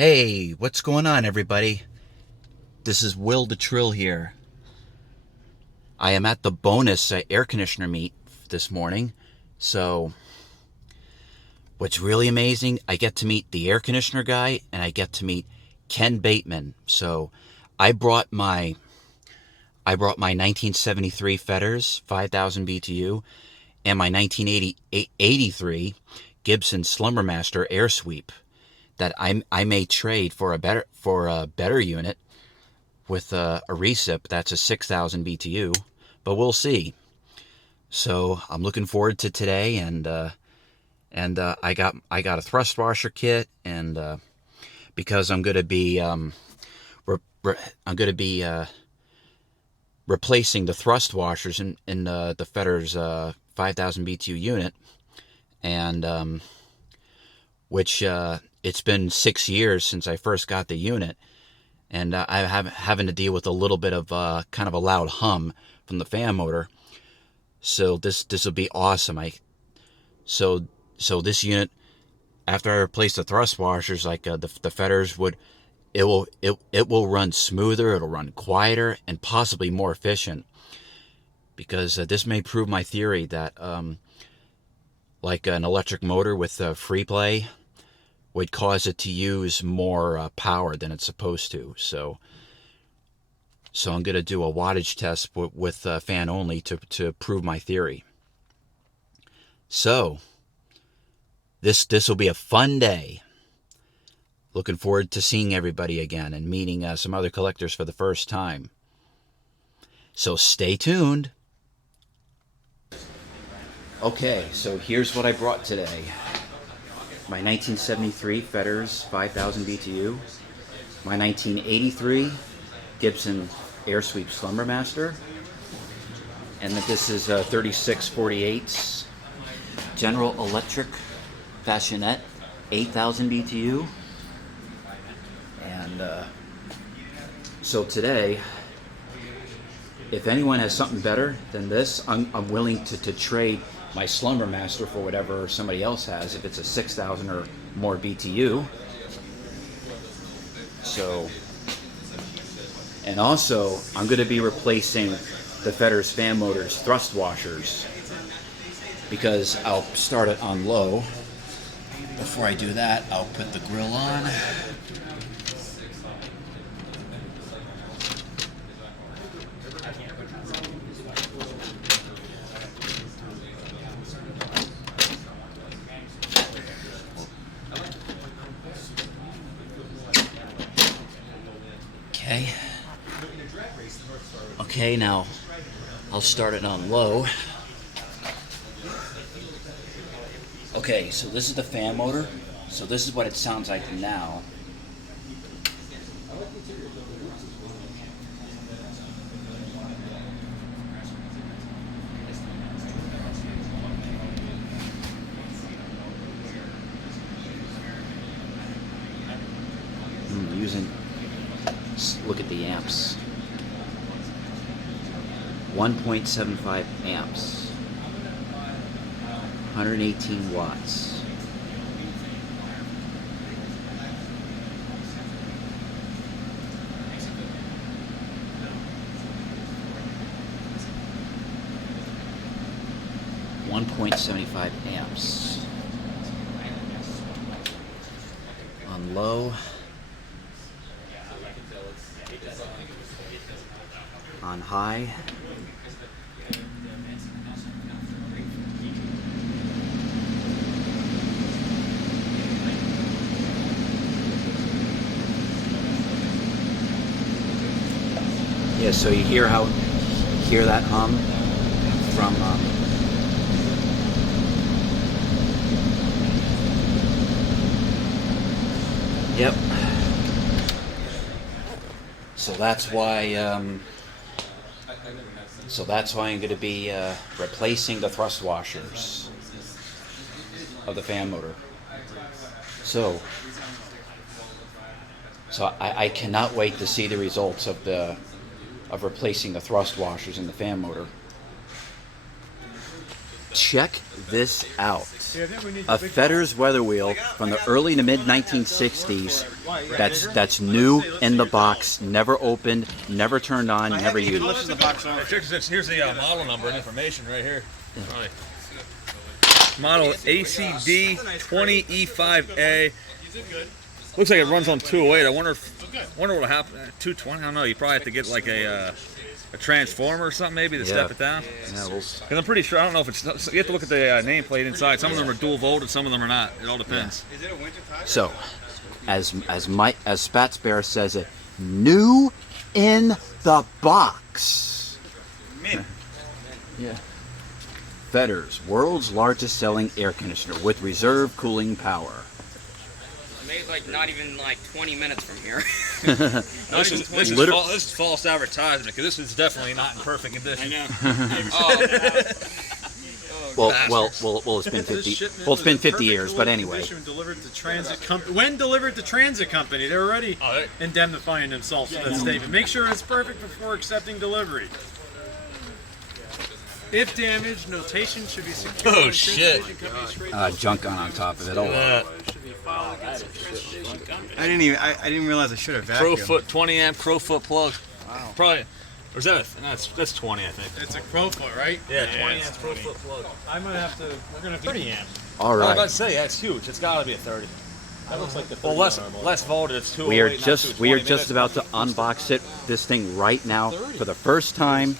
Hey, what's going on, everybody? This is Will the Trill here. I am at the bonus air conditioner meet this morning. So, what's really amazing, I get to meet the air conditioner guy and I get to meet Ken Bateman. So, I brought my 1973 Fetters 5000 BTU and my 1983 Gibson Slumbermaster Air Sweep that I may trade for a better unit with a recip that's a 6000 BTU, but we'll see. So I'm looking forward to today, and I got a thrust washer kit, and because I'm gonna be replacing the thrust washers in the Fetter's 5000 BTU unit, and which it's been 6 years since I first got the unit. And I'm having to deal with a little bit of kind of a loud hum from the fan motor. So this will be awesome. So this unit, after I replace the thrust washers, like the Fetters it will run smoother. It'll run quieter and possibly more efficient. Because this may prove my theory that like an electric motor with free play would cause it to use more power than it's supposed to. So I'm going to do a wattage test with fan only to prove my theory. So this will be a fun day. Looking forward to seeing everybody again and meeting some other collectors for the first time. So stay tuned. Okay, so here's what I brought today. My 1973 Fetters 5000 BTU, my 1983 Gibson Air Sweep Slumbermaster, and that this is a 3648 General Electric Fashionette 8000 BTU. And so today, if anyone has something better than this, I'm willing to trade my Slumbermaster for whatever somebody else has, if it's a 6000 or more BTU. So, and also, I'm going to be replacing the Fetters fan motor's thrust washers, because I'll start it on low. Before I do that, I'll put the grill on. Okay, now I'll start it on low. Okay, so this is the fan motor. So this is what it sounds like now. Look at the amps. 1.75 amps. 118 watts. .75 amps. On low. On high. Yeah, so you hear that hum from yep. So that's why I'm going to be replacing the thrust washers of the fan motor. So I cannot wait to see the results of replacing the thrust washers in the fan motor. Check this out. A Fetters weather wheel from the early to mid 1960s That's new in the box, never opened, never turned on, never used. Here's the model number and information right here. Right. Model ACD 20E5A. Looks like it runs on 208. I wonder what will happen. 220. I don't know. You probably have to get like a transformer or something maybe to step it down. Yeah, because I'm pretty sure. I don't know if it's. You have to look at the nameplate inside. Some of them are dual volted, some of them are not. It all depends. Yeah. So, as Spats Bear says it, new in the box. Yeah. Fetter's world's largest selling air conditioner with reserve cooling power. Made like not even like 20 minutes from here. This is false advertisement because this is definitely not in perfect condition. I know. Well, it's been 50. Well, it's been 50 years, but anyway. When delivered to transit company, they're already indemnifying themselves for that statement. Make sure it's perfect before accepting delivery. If damaged, notation should be secured. Oh shit! Junk on top of it. Oh. I didn't realize I should have vacuumed. Crowfoot 20 amp Crowfoot plug. Wow. Probably. Or is that? That's 20, I think. It's a Crowfoot, right? Yeah, 20 amp Crowfoot plug. I'm gonna have to. We're gonna 30 amp. All right. I was about to say that's huge. It's got to be a 30. That looks like the. Well, less voltage. It's 208. We are just about to unbox it. This thing right now for the first time.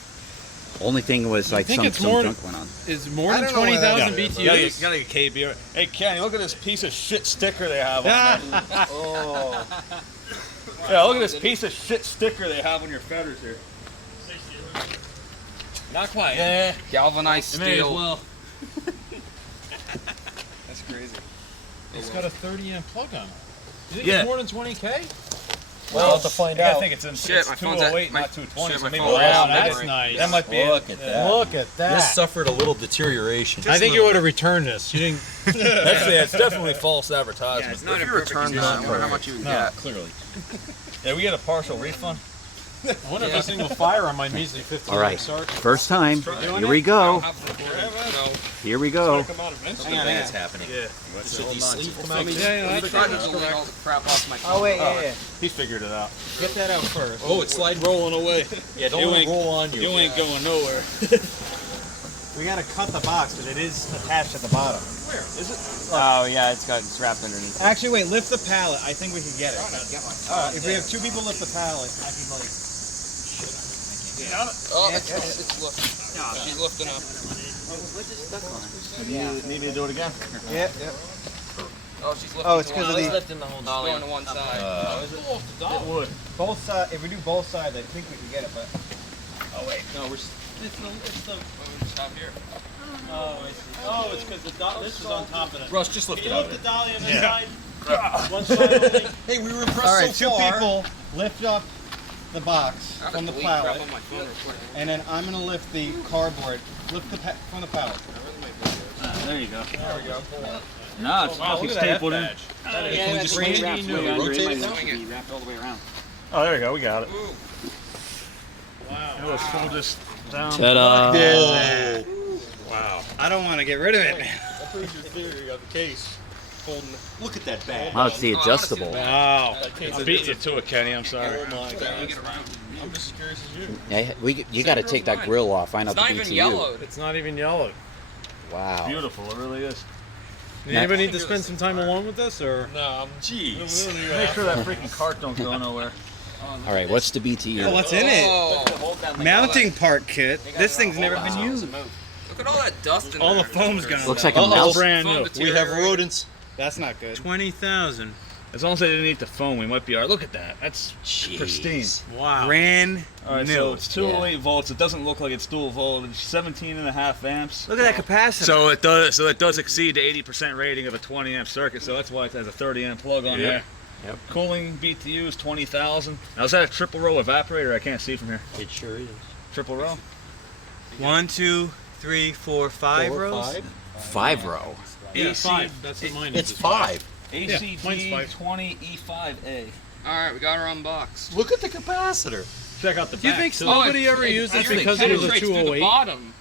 Only thing was like some junk went on. Is more than 20,000 BTUs? You gotta get KB. Hey, Kenny, look at this piece of shit sticker they have on there. Oh. Yeah, look at this piece of shit sticker they have on your fetters here. Not quite. Yeah. Galvanized steel. Well. That's crazy. It's got a 30 amp plug on it. You think Yeah. it's more than 20K? Well, I'll have to find out. I think it's in Shit, my phone's 208, at, not 220. shit, So my maybe phone's Wow, at that's battery. nice. that might be Look at that. Look at that. This suffered a little deterioration. I think you ought to return this. You didn't. Actually, it's definitely false advertisement. Yeah, it's not in perfect condition. I wonder how much you would get. Clearly. Yeah, we get a partial refund. I wonder if this thing will fire on my measly 15 All right. amp circuit. First time. Here we go. Here we go. Hang on, it's happening. Yeah. Should these sleeves come out? I'm trying to delete all the crap off my phone. Oh wait, yeah. He figured it out. Get that out first. Oh, it's sliding. Rolling away. Yeah, don't let it roll on you. You ain't going nowhere. We gotta cut the box because it is attached at the bottom. Where? Is it? Oh yeah, it's wrapped underneath. Actually, wait. Lift the pallet. I think we can get it. If we have two people lift the pallet, I can like. Oh, it's lifting. She's lifting up. You need me to do it again? Yep. Oh, she's lifting. Oh, it's because of the lifting the whole dolly on one side. It would. both sides. If we do both sides, I think we can get it. But Oh wait, no, we're. It's the. Stop here. Oh, I see. Oh, it's because the dolly. This is on top of it. Russ, just lift You it out. lift the dolly on this side. One side only. Hey, we were impressed all right, so two far. people lift up the box from the pallet, On my phone real quick. and then I'm gonna lift the cardboard. Lift the from the pallet. There you go. There we go. No, it's fucking stapled in. Can we just rotate it now? Wrapped all the way around. Oh, there we go. We got it. Wow. Let's pull this down. Ta-da! Wow. I don't want to get rid of it. That proves your theory of the case. Look at that bag. Wow, it's the adjustable. Wow. I beat you to it, Kenny. I'm sorry. Oh my God. I'm just as curious as you. Yeah, you got to take that grill off. Find out It's the not even BTU. yellowed. It's not even yellowed. Wow. Beautiful. It really is. Anybody need to spend some time alone with this, or? No, jeez. Make sure that freaking cart don't go nowhere. All right, what's the BTU? Oh, what's in it? Oh, Mounting part kit. This thing's never been used. look at all that dust in All there. the foam's gone. Looks down. like a mouse. Brand new. We have rodents. That's not good. 20,000. As long as they didn't eat the foam, we might be alright. Look at that. That's pristine. Wow. Brand Alright, new. so it's 208 volts. It doesn't look like it's dual voltage. 17.5 amps. Look at that capacitor. So it does. So it does exceed the 80% rating of a 20 amp circuit. So that's why it has a 30 amp plug on there. Yep. Cooling BTU is 20,000. Now is that a triple row evaporator? I can't see from here. It sure is. Triple row. 1, 2, 3, 4, 5 4, rows. 5 row. Yeah, AC 5. That's what mine is. It's 5. ACD mine's 20E5A. All right, we got her unboxed. Look at the capacitor. Check out the back. Do you think too. nobody ever used it because it was a penetrates through the 208? bottom.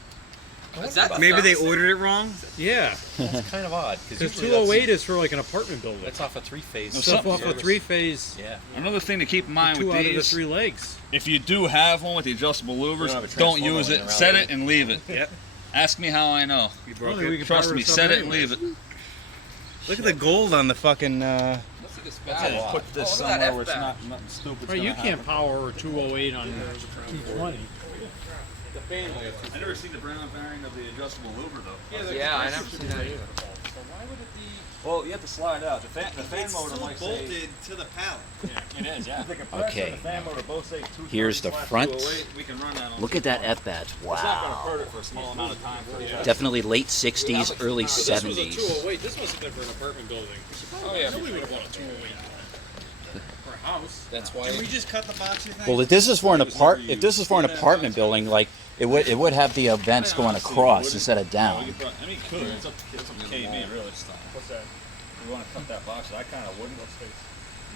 Maybe they ordered it wrong. Yeah, That's kind of odd. because 208 is for like an apartment building. That's off a three-phase. Stuff off a service. 3-phase. Yeah. Another thing to keep in mind 2 with out of the these, 3 legs. if you do have one with the adjustable louvers, have a don't transformer use laying it. around Set with it and leave it. Yep. Ask me how I know. Well, we can Trust power me, this up set it and anyways. leave it. Look at the gold on the fucking. Let's see this bad. Put this Oh, look at that somewhere where it's F-back. nothing stupid. Right, you can't power 208 on 220. I never seen the brown variant of the adjustable louver though. Yeah, I never seen that either. Well, you have to slide out. The fan motor might say. to the pallet. It is, yeah. The compressor Okay. and the fan motor both say 220 Here's the front. 208. We can run that on. Look at that F-badge. It's not going to Wow. hurt it for a small amount of time. For you. Definitely late 60s, early This was a 70s. 208. This must have been for an apartment building. Oh yeah. Nobody would have bought a 208 for a house. That's why. Can we just cut the box? You think? Well, if this is for an apartment building, like it would have the vents going across instead of down. I mean, you could. It's up to KB, really. What's that? You want to cut that box? I kind of wouldn't.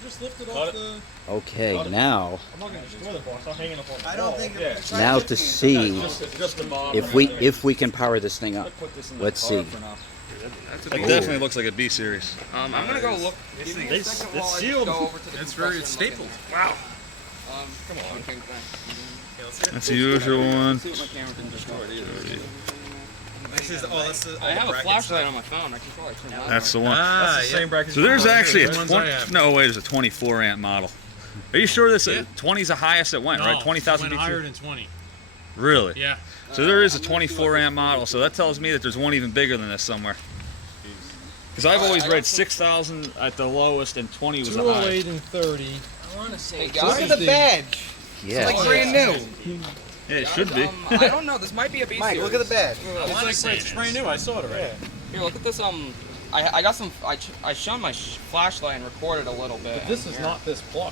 Just lift it Cut off it. the. Okay, now I'm not going to destroy the box. I'm hanging up on the I don't think. Yeah. now to see Just the bottom. if we can power this thing up. Put this in the Let's car see. for now. That's a It big. definitely looks like a B series. I'm gonna go look. Give me a second while I just sealed. go over to the It's very compressor and stapled. look Wow. at- Come on. Okay, thanks. That's the usual one. See what my camera didn't destroy it either. This is. Oh, that's the. I have a flashlight on my phone. I can probably turn that That's the one. Ah, Same bracket. So there's actually a the ones I 20. have. No, wait, there's a 24 amp model. Are you sure this Yeah. 20 is the highest it went, right? 20,000 went higher BTU. than 20. Really? Yeah. So there is a 24 amp model. So that tells me that there's one even bigger than this somewhere. Because I've always read 6,000 at the lowest and 20 was the highest. 208 and 30. I want to say, Look guys. at the badge. Yeah. Like brand new. Yeah, it should be. I don't know. This might be a B Mike, look at the badge. It's like it's brand new. I saw it already. Here, look at this. I got some. I shone my flashlight and recorded a little bit. This is not this plug.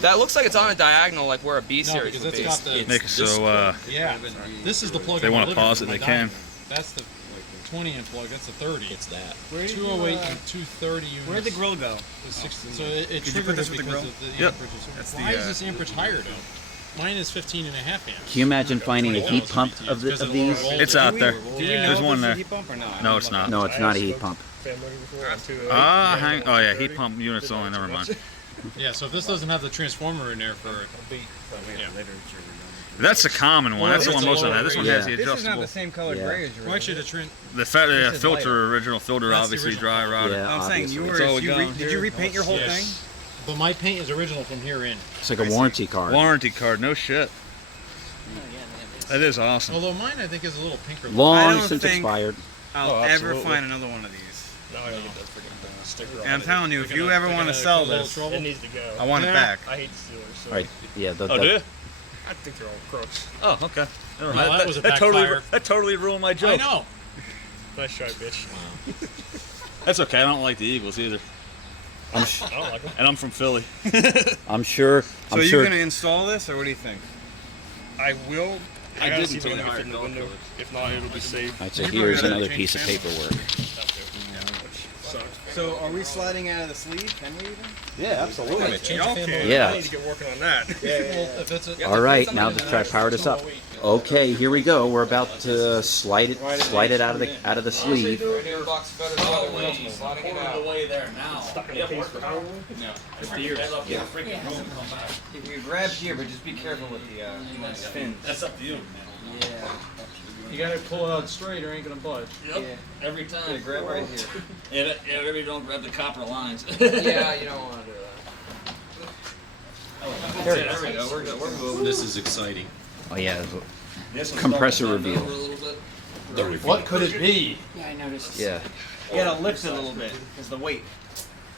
That looks like it's on a diagonal, like where a B No, series because would it's be. got the. Make it so Yeah. This is the plug. if they I'm want to living pause for it, my they can. diamond. That's the 20 inch plug. That's the 30. It's that. 208 and 230 units. Where'd the grill go? is 60, so it you triggered put this it with the because grill? of the Yep. amperage. That's Why the, is this amperage higher though? Mine is 15 and a half amps. Can you imagine finding a heat pump of these? It's out there. Do we Yeah. know There's if one this is a there. heat pump or not? No, it's not. No, it's not a heat pump. Oh yeah, heat pump units only. Never mind. Yeah, so if this doesn't have the transformer in there for That's a common one. That's the one most of them have. This one has the This is not adjustable. the same colored Yeah. gray as well, yours. actually the The is filter, original filter, That's the obviously original. dry rotted. Yeah, I'm saying obviously. yours. So we got Did you repaint your whole Yes. thing? but my paint is original from here in. It's like a warranty card. Warranty card, no shit. That is awesome. Although mine I think is a little pinker. I Long don't since think- expired. I'll Oh, ever absolutely. find another one of these. Now I gotta get that freaking sticker And I'm telling you, if you ever want to sell this, It needs to go. I want it back. I hate Steelers. So All right. Yeah. Oh, do you? I think they're all crooks. Oh, okay. Never No, mind. that was a totally, backfire. that totally ruined my joke. I know. Nice try, bitch. That's okay. I don't like the Eagles either. I don't like them. And I'm from Philly. I'm sure. So I'm are you sure. gonna install this, or what do you think? I will. I I gotta did see if I until can they fit in the hired window. If not, it'll be safe. All right, so You here's gotta another change piece of the paperwork. Sucks. So are we sliding out of the sleeve? Can we even? Yeah, absolutely. Y'all can. Yeah. I need to get working on that. Well, if it's a, All right, now let's try to power this up. Okay, here we go. We're about to slide it out of the sleeve. Right here, box better than the other way. Sliding it out. way there now. Stuck in the case for how long? No. 50 years. You grab here, but just be careful with the fins. That's up to you. Yeah. you gotta pull it out straight or ain't gonna budge. Yep. Every Yeah, time. grab right here. Yeah, maybe don't grab the copper lines. Yeah, you don't want to do that. There we go. We're good. We're moving. This is exciting. Oh yeah. This one's Compressor starting to reveal. bend over a little bit. What could it be? Yeah, I noticed. Yeah. You gotta lift it a little bit, because the weight.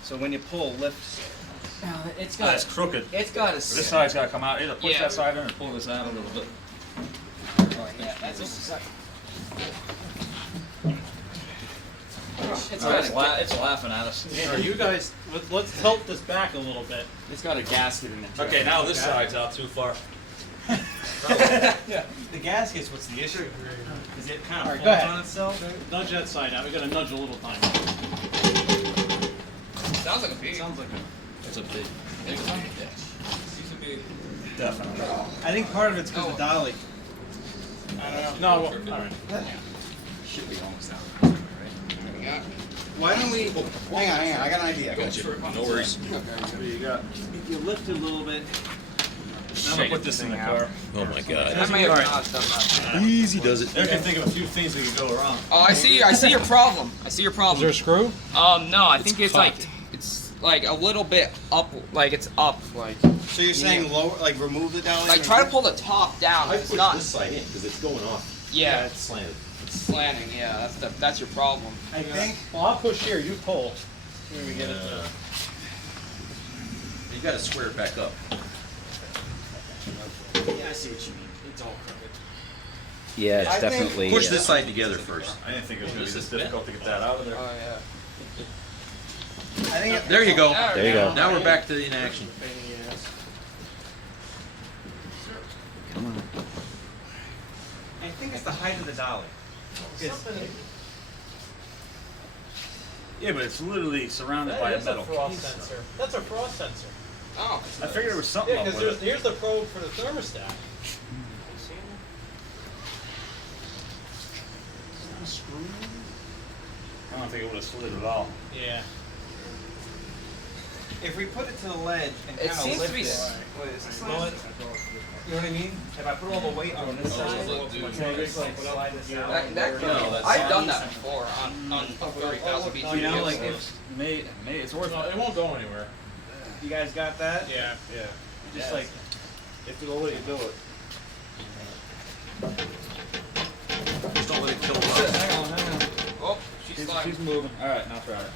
So when you pull, lift. It's Oh, it's crooked. It's got a. This side's got to come out. Either push Yeah. that side in or pull this out a little bit. Yeah, that's just. It's Oh, got it's, a. it's laughing at us. Are you guys? Let's tilt this back a little bit. It's got a gasket in it. Okay, now this side's out too far. Yeah. The gasket's what's the issue. Because it kind of Alright, folds go ahead. on itself. Nudge that side out. We gotta nudge a little time. Sounds like a big. Sounds like a. It's a big. Big one? Yeah. These would be. Definitely. I think part of it's because of dolly. No, well, all right. Should be almost out. Why don't we? Hang on. I got an idea. No worries. What do you got? If you lift it a little bit. I'm gonna put this in the car. Oh my god. I may have not done that. Easy does it. I can think of a few things that could go wrong. Oh, I see your problem. I see your problem. Is there a screw? No, I think it's like a little bit up, like it's up, like. So you're saying lower, like remove the dowel? Like try to pull the top down. I It's pushed not. this side in because it's going off. Yeah, It's slanted. it's slanting. Yeah, that's your problem. I think. Well, I'll push here. You pull. Here we get it. You got to square it back up. Yeah, I see what you mean. It's all crooked. Yeah, it's I think- definitely. Push this side together first. I didn't think it was gonna be this difficult to get that out of there. Oh yeah. I think. There you go. There you go. Now we're back to in action. Come on. I think it's the height of the dolly. Yeah, but it's literally surrounded by a metal case. sensor. That's a frost sensor. Oh. I figured there was something Yeah, up because with it. here's the probe for the thermostat. I don't think it would have slid at all. Yeah. If we put it to the ledge and It kind of seems lift to be. it, Wait, is this you know what I mean? If I put all the weight on this side, can I just like slide this out? I've done that before on 30,000 BTU. You know, like if May it's worth No, it. it won't go anywhere. you guys got that, Yeah. just like If it'll let you do it. Just don't let it kill us. hang on. Oh, she's sliding. She's moving. All right, now try it.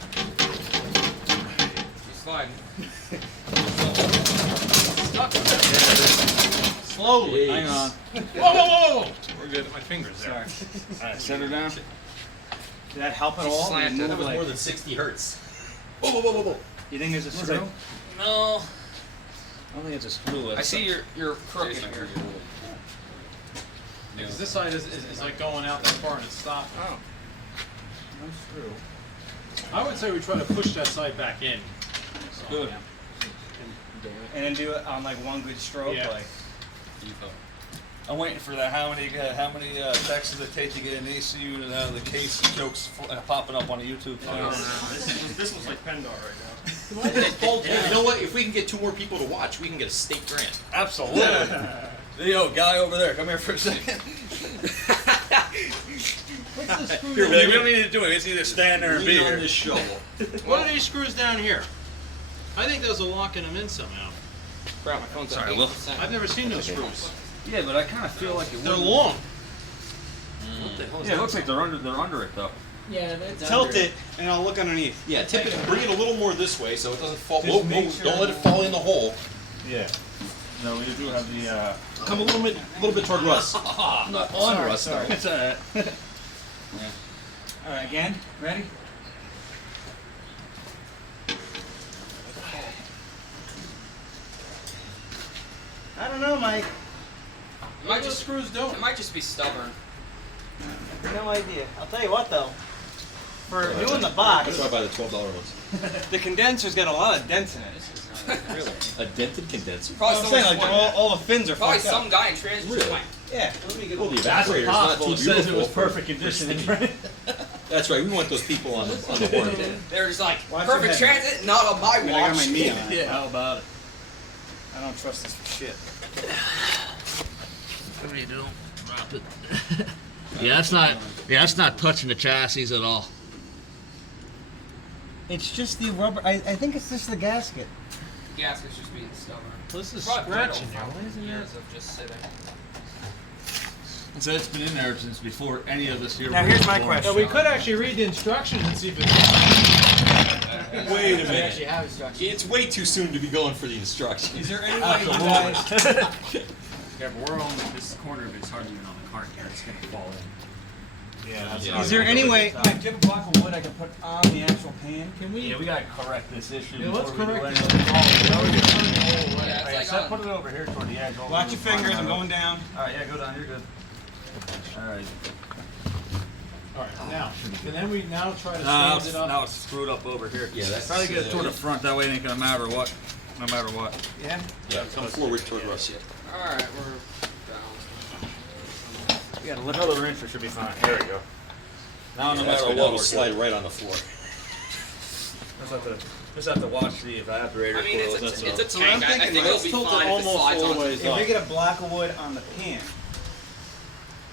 She's sliding. Slowly. Hang on. Whoa! We're good. My fingers there. All right, set her down. Did that help at She's all? slanted. Move That was like- more than 60 hertz. Whoa, whoa, whoa, whoa, whoa. You think there's a screw? No. I don't think it's a screw. I see you're crooked here. Because this side is like going out that far and it's stopping. Oh. No screw. I would say we try to push that side back in. So, Good. And then do it on like one good stroke, Yeah. like. I'm waiting for that. How many texts does it take to get an AC unit out of the case? Jokes popping up on a YouTube channel. This was like Pendar right now. Hey, you know what? If we can get 2 more people to watch, we can get a state grant. Absolutely. Yo, guy over there, come here for a second. Here, we don't need to do it. It's either stand there and be Lean on here. this shovel. What are these screws down here? I think those are locking them in somehow. Crap, my phone's at Sorry, Will. 8%. I've never seen those screws. Yeah, but I kind of feel like it They're wouldn't- long. What the hell is Yeah, it that? looks like they're under it though. Yeah, it's Tilt it, and I'll look underneath. Yeah, tip it, bring it a little more this way so it doesn't fall. Just Whoa, make whoa, sure- don't let it fall in the hole. Yeah. No, we do have the. Come a little bit toward Russ. Not on Russ, though. It's alright. All right, again, ready? I don't know, Mike. It might just screws don't. It might just be stubborn. No idea. I'll tell you what, though. For doing the box, That's why I buy the $12 ones. the condenser's got a lot of dents in it. A dented condenser. Probably I'm someone saying, like, just went- all the fins are Probably fucked some up. guy in transit just Really? went. Yeah, let me get Well, the That's evaporator's not possible. too It says it beautiful. was for- perfect conditioning, right? That's right. We want those people on the horn. They're just like, Watch your perfect head. transit, not on my I mean, I got watch. my knee on it. Yeah, how about it? I don't trust this for shit. What are you doing? Drop it. Yeah, that's not touching the chassis at all. It's just the rubber. I think it's just the gasket. Gasket's just being stubborn. This is Probably scratching brittle here. from years of just sitting. So it's been in there since before any of us here. Now, were here's my born. question. So we could actually read the instructions and see if it's. Wait a We minute. actually have instructions. It's way too soon to be going for the instructions. Is there any way you guys? Yeah, but we're on this corner of it's hardly even on the cart here. It's gonna fall in. Yeah, Is there any way? Mike, do you have a block of wood I can put on the actual pan? Can we? Yeah, we gotta correct this issue. Yeah, let's before we do correct anything. Yeah, Alright, it's so like put on, it over here toward the edge. Watch your fingers. I'm going down. Alright, yeah, go down. You're good. Alright. All right. Now, and then we now try to Now stand it's, it up. now it's screwed up over here. Yeah, that's- Try to get it toward the front. That way it ain't gonna matter what. No matter what. Yeah. Yeah, come forward toward Russ. alright, we're down. Yeah, another rinser should be fine. There we go. Now no matter what, it'll we're slide good. right on the floor. Just have to watch the evaporator I mean, coils. it's That's a tank. I think it'll be fine if it slides on. If we get a block of wood on the pan,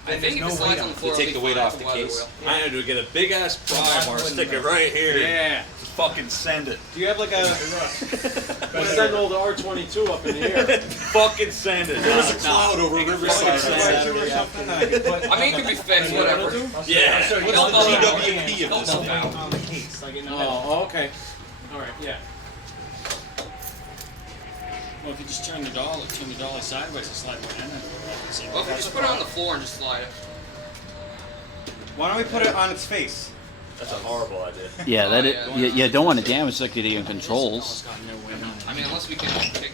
I think if it slides on the floor, You take it'll the be weight fine off with the weather case. wheel. I had to get a big ass pry bar, stick it right here. Yeah. Just fucking send it. do you have like a? Let's send old R22 up in the air. Fucking send it. There's a cloud over Riverside Fucking on send Saturday or something that I afternoon. could put I mean, it could be fixed, whatever. Yeah. So you What's don't the know GWP of this thing? on the case, like in the middle. Oh, okay. All right, yeah. Well, if you just turn the dolly sideways and slide one in, Well, if you just put it on the floor and just slide it. Why don't we put it on its face? That's a horrible idea. Yeah, Oh, that yeah. you don't want to damage circuitry and controls. I mean, unless we can kick.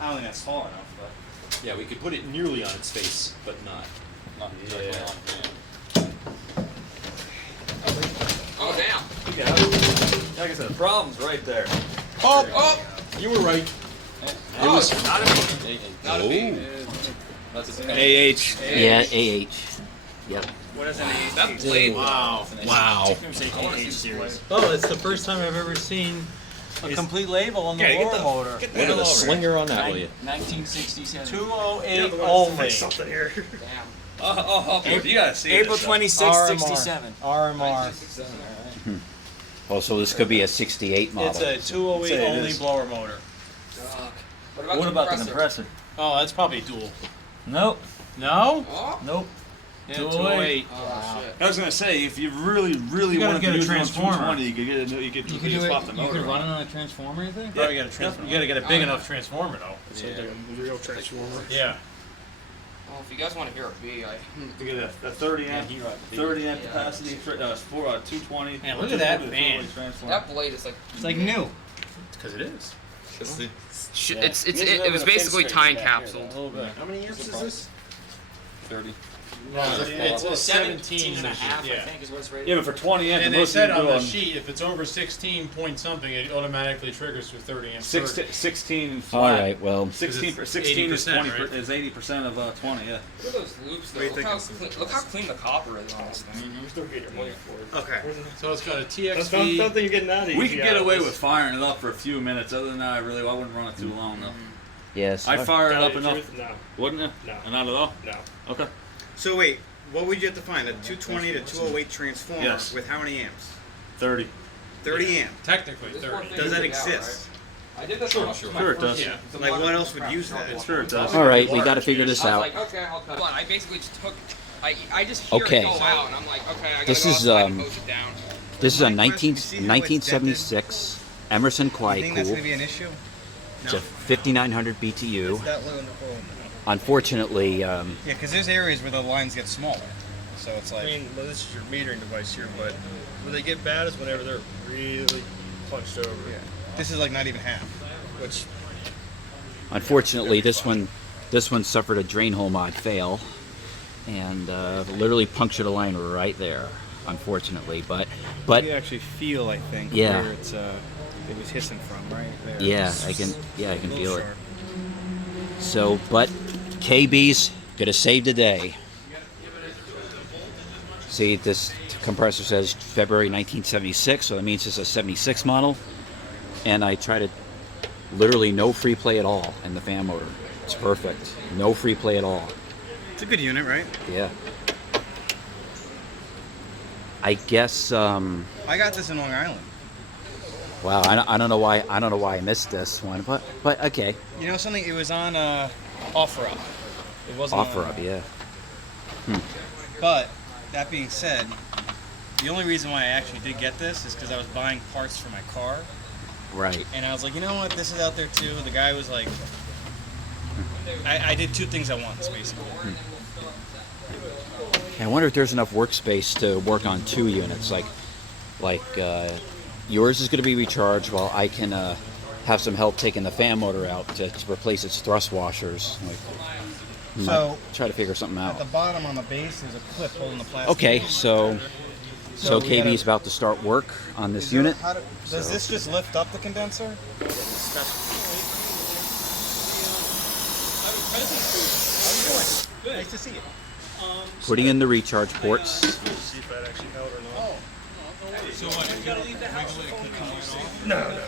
I don't think that's tall enough, but. Yeah, we could put it nearly on its face, but not. Yeah. Oh, damn. Yeah. Like I said, the problem's right there. Oh! You were right. Oh, it's not a B. That's AH. Yeah, AH. Yep. What is an A? That blade. Wow. Wow. series. Oh, it's the first time I've ever seen a complete label on the blower motor. What a slinger on that, will you? 1967. 208 only. Something here. Damn. Okay. You gotta see April this. 26, 67. RMR. Oh, so this could be a 68 model. It's a 208 Say it only is. blower motor. What about the compressor? Oh, that's probably dual. Nope. No? Oh, Nope. Yeah, 208. 208. oh shit. I was gonna say, if you really You gotta wanted get to a use it on transformer. 220, you could get a new, you could You swap the motor. run it on a transformer, you think? Oh, you gotta get a big enough transformer though. Yeah. Yeah. Well, if you guys want to hear a B, I. You get a 30 amp, 30 amp capacity for 220. Man, look at that 220 fan. transformer. That blade is like. It's like new. Because it is. It was basically time capsule. A little bit. How many years is this? 30. No, it's a 17 and a half, yeah. I think, is what it's rated. Yeah, but for 20 amp, And the they most said you on can the go sheet, if it's over 16 point something, it automatically triggers to 30 amp. 16 flat. All right, well, 16 'Cause it's 16 is 80%, 20 right? is 80% of 20. Yeah. Look at those loops though. Look how clean the copper is on this thing. Okay. So it's got a TXV. you're getting out of We could get away with firing it up for a few minutes. Other than that, I wouldn't run it too long though. yes. I'd fire it up enough, No. wouldn't you? No. Not at all. No. Okay. So wait, what would you have to find? A 220 to 208 transformer Yes. with how many amps? 30. 30 amp. Technically 30. Does that exist? I did that on Sure it does. Yeah. Like what else would use that? Sure it does. All right, we got to figure this I was out. like, okay, I'll cut it. But I basically just took. I just hear Okay. it go out, and I'm like, okay, I gotta This go is, outside and hose it down. This is a My question, you see how it's 1976 Emerson You think that's going to Qui-Cool. be an issue? It's a 5900 BTU. That low in the hole. Unfortunately, Yeah, because there's areas where the lines get smaller. So it's like. well, this is your metering device here, but where they get bad is whenever they're really punched over. Yeah. This is like not even half. Which unfortunately, this one suffered a drain hole mod fail, and literally punctured a line right there. Unfortunately, but You actually feel, I think, Yeah. where it's it was hissing from, right there. yeah, I can feel it. So, but KB's gonna save the day. See, this compressor says February 1976, so that means it's a 76 model. And I try to literally no free play at all in the fan motor. It's perfect. No free play at all. It's a good unit, right? Yeah. I guess. I got this in Long Island. Wow. I don't know why. I don't know why I missed this one, but okay. You know something? It was on OfferUp. It wasn't OfferUp, yeah. But that being said, the only reason why I actually did get this is because I was buying parts for my car, Right. and I was like, you know what? This is out there too. The guy was like, I did two things at once, basically. I wonder if there's enough workspace to work on two units. Like yours is going to be recharged, while I can have some help taking the fan motor out to replace its thrust washers. So try to figure something at out. the bottom on the base, there's a clip holding the plastic. Okay, so So we KB gotta- is about to start work on this Is there- unit. Does this just lift up the condenser? doing? Nice to see you. putting in the recharge ports. See if that actually held or not. So what? You gotta leave the house. No.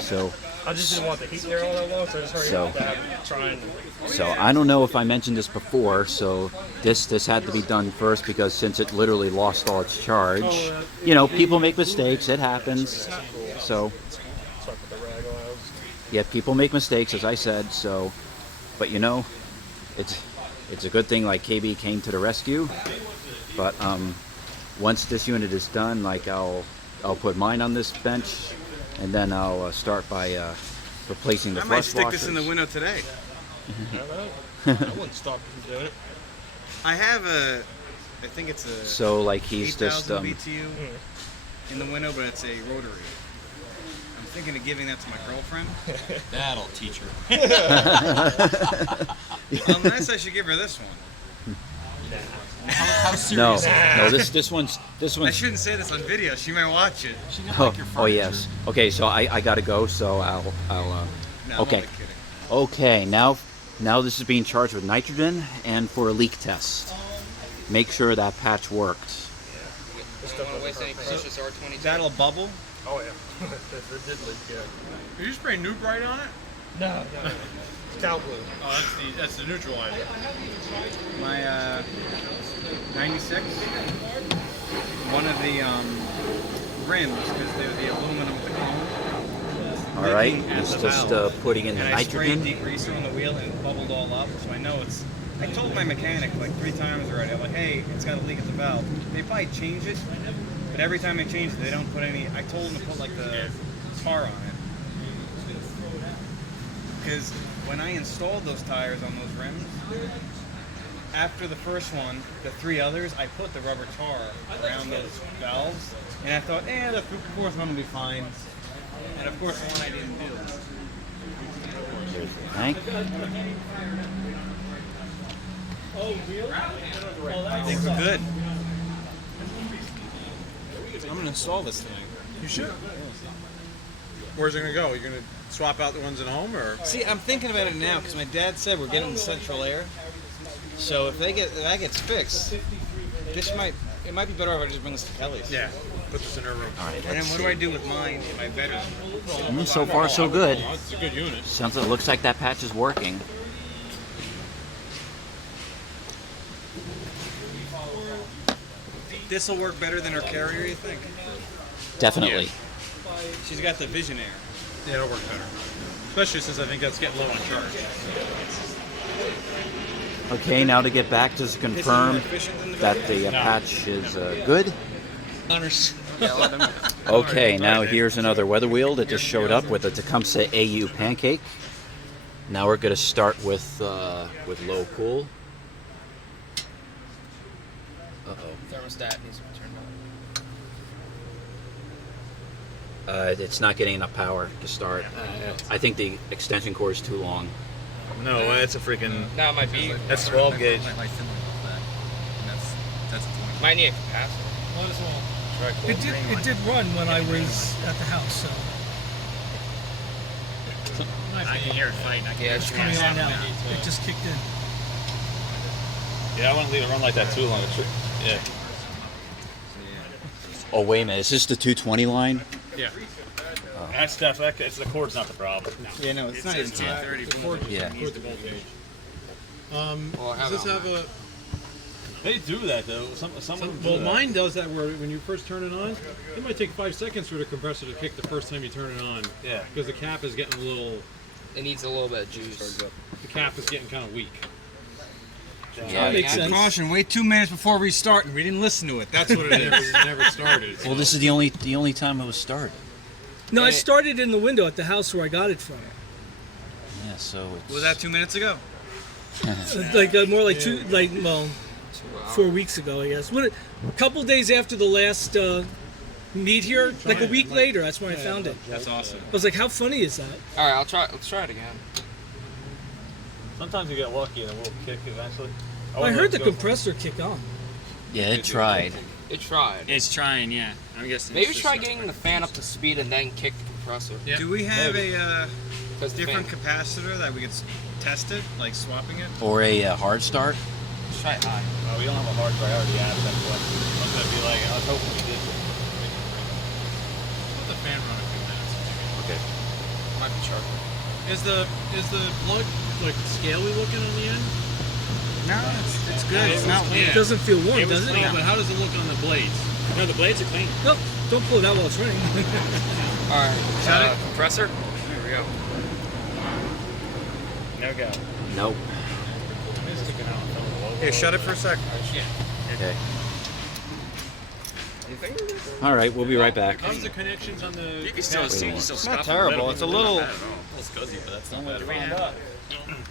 So, I just didn't want the heat there all that long, so I just hurried So- up to have it trying. so I don't know if I mentioned this before. So this had to be done first because since it literally lost all its charge, you know, people make mistakes. It happens. So So I put the rag on. yeah, people make mistakes, as I said. So, but you know, it's a good thing like KB came to the rescue. But once this unit is done, like I'll put mine on this bench, and then I'll start by replacing the I might flush stick washers. this in the window today. I wouldn't stop you from doing it. I have I think it's a So like he's just 8,000 BTU in the window, but it's a rotary. I'm thinking of giving that to my girlfriend. That'll teach her. Unless I should give her this one. How no, serious? no, this one's I shouldn't say this on video. She might watch it. oh yes. Okay, so I gotta go. So I'll No, I'm okay. only kidding. Okay, now this is being charged with nitrogen and for a leak test. Make sure that patch worked. Don't want to waste any precious R22. That'll bubble. Oh yeah. It did leak, yeah. Did you spray New Bright on it? No. It's cow blue. Oh, that's the neutralizer. My 96. One of the rims, because they're the aluminum with the chrome. All right, leaking at he's the just valve. putting in the And I sprayed nitrogen. degreaser on the wheel and it bubbled all up, so I know it's. I told my mechanic like 3 times already. I'm like, hey, it's got a leak at the valve. They probably change it, but every time they change it, they don't put any. I told them to put like the tar on it, because when I installed those tires on those rims, after the first one, the 3 others, I put the rubber tar around those valves, and I thought, the fourth one will be fine. And of course, the one I didn't do. Here's the tank. I think we're good. I'm gonna install this thing. You should. Where's it gonna go? You're gonna swap out the ones at home, or? See, I'm thinking about it now because my dad said we're getting the central air. So if that gets fixed, it might be better if I just bring this to Kelly's. Yeah. Put this in her room. All right, And then let's what see. do I do with mine in my bedroom? So far, so good. Oh, it's a good unit. Sounds like looks like that patch is working. This will work better than her carrier, you think? Definitely. She's got the Vision Air. Yeah, it'll work better. Especially since I think that's getting low on charge. Okay, now to get back to confirm efficient than the that Vision the patch is good. Okay, now here's another weather wheel that just showed up with a Tecumseh AU pancake. Now we're going to start with low cool. Uh-oh. Thermostat needs to be turned on. It's not getting enough power to start. I think the extension cord is too long. No, it's a freaking. No, it might be. That's 12 gauge. Might need a capacitor. It did run when I was at the house, so I can hear it fighting. Yeah, it's coming on now. It just kicked in. Yeah, I wouldn't leave it run like that too long. Yeah. Oh, wait a minute. Is this the 220 line? Yeah. That's definitely. It's the cord's not the problem. Yeah, no, it's not even 1030. Yeah. Towards the voltage. Well, I have Does this it on have a... They do that though. Some of them do Well, that. mine does that where when you first turn it on, it might take 5 seconds for the compressor to kick the first time you turn it on. Yeah. Because the cap is getting a little... It needs a little bit of juice. The cap is getting kind of weak. Yeah. Makes sense. Caution, wait 2 minutes before restarting. We didn't listen to it. That's what it is. It never started. Well, this is the only time it was started. No, I started in the window at the house where I got it from. Yeah, so it's... Was that 2 minutes ago? Like more like 4 weeks ago, I guess. A couple days after the last meet here, like a week later, that's when I found it. That's awesome. I was like, how funny is that? All right, let's try it again. Sometimes you get lucky and it will kick eventually. I heard the compressor kick on. Yeah, it tried. It tried. It's trying, yeah. I'm guessing. Maybe try getting the fan up to speed and then kick the compressor. Do we have a different capacitor that we could test it, like swapping it? Or a hard start? Let's try high. We don't have a hard drive. I already have that collection. I was gonna be like, I was hoping we did. Let the fan run a few minutes. Okay. Might be sharp. Is the blood like scaly looking on the end? No, it's good. It's not It weird. doesn't feel warm, It was does it? clean, but how does it look on the blades? No, the blades are clean. Nope. Don't pull it out while it's raining. All right. Shut it. Compressor. Here we go. No go. Nope. Here, shut it for a sec. Okay. All right, we'll be right back. How's the connections on the? You can still see, you still It's not terrible. It's a little. scuzzy, but that's not bad.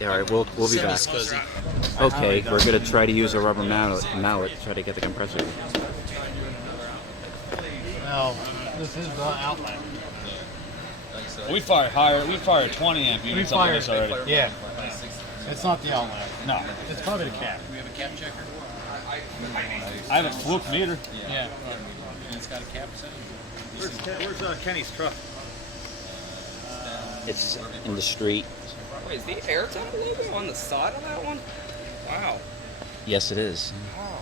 All right, we'll be back. Okay, we're gonna try to use a rubber mallet to try to get the compressor. Well, this is the outlet. We fired higher. We fired 20 amp units on this already. Yeah. It's not the outlet. No, It's probably the cap. We have a cap checker. I have a fluke meter. Yeah. And it's got a cap set. Where's Kenny's truck? It's in the street. Wait, is the AirTech logo on the side of that one? Wow. Yes, it is. Wow.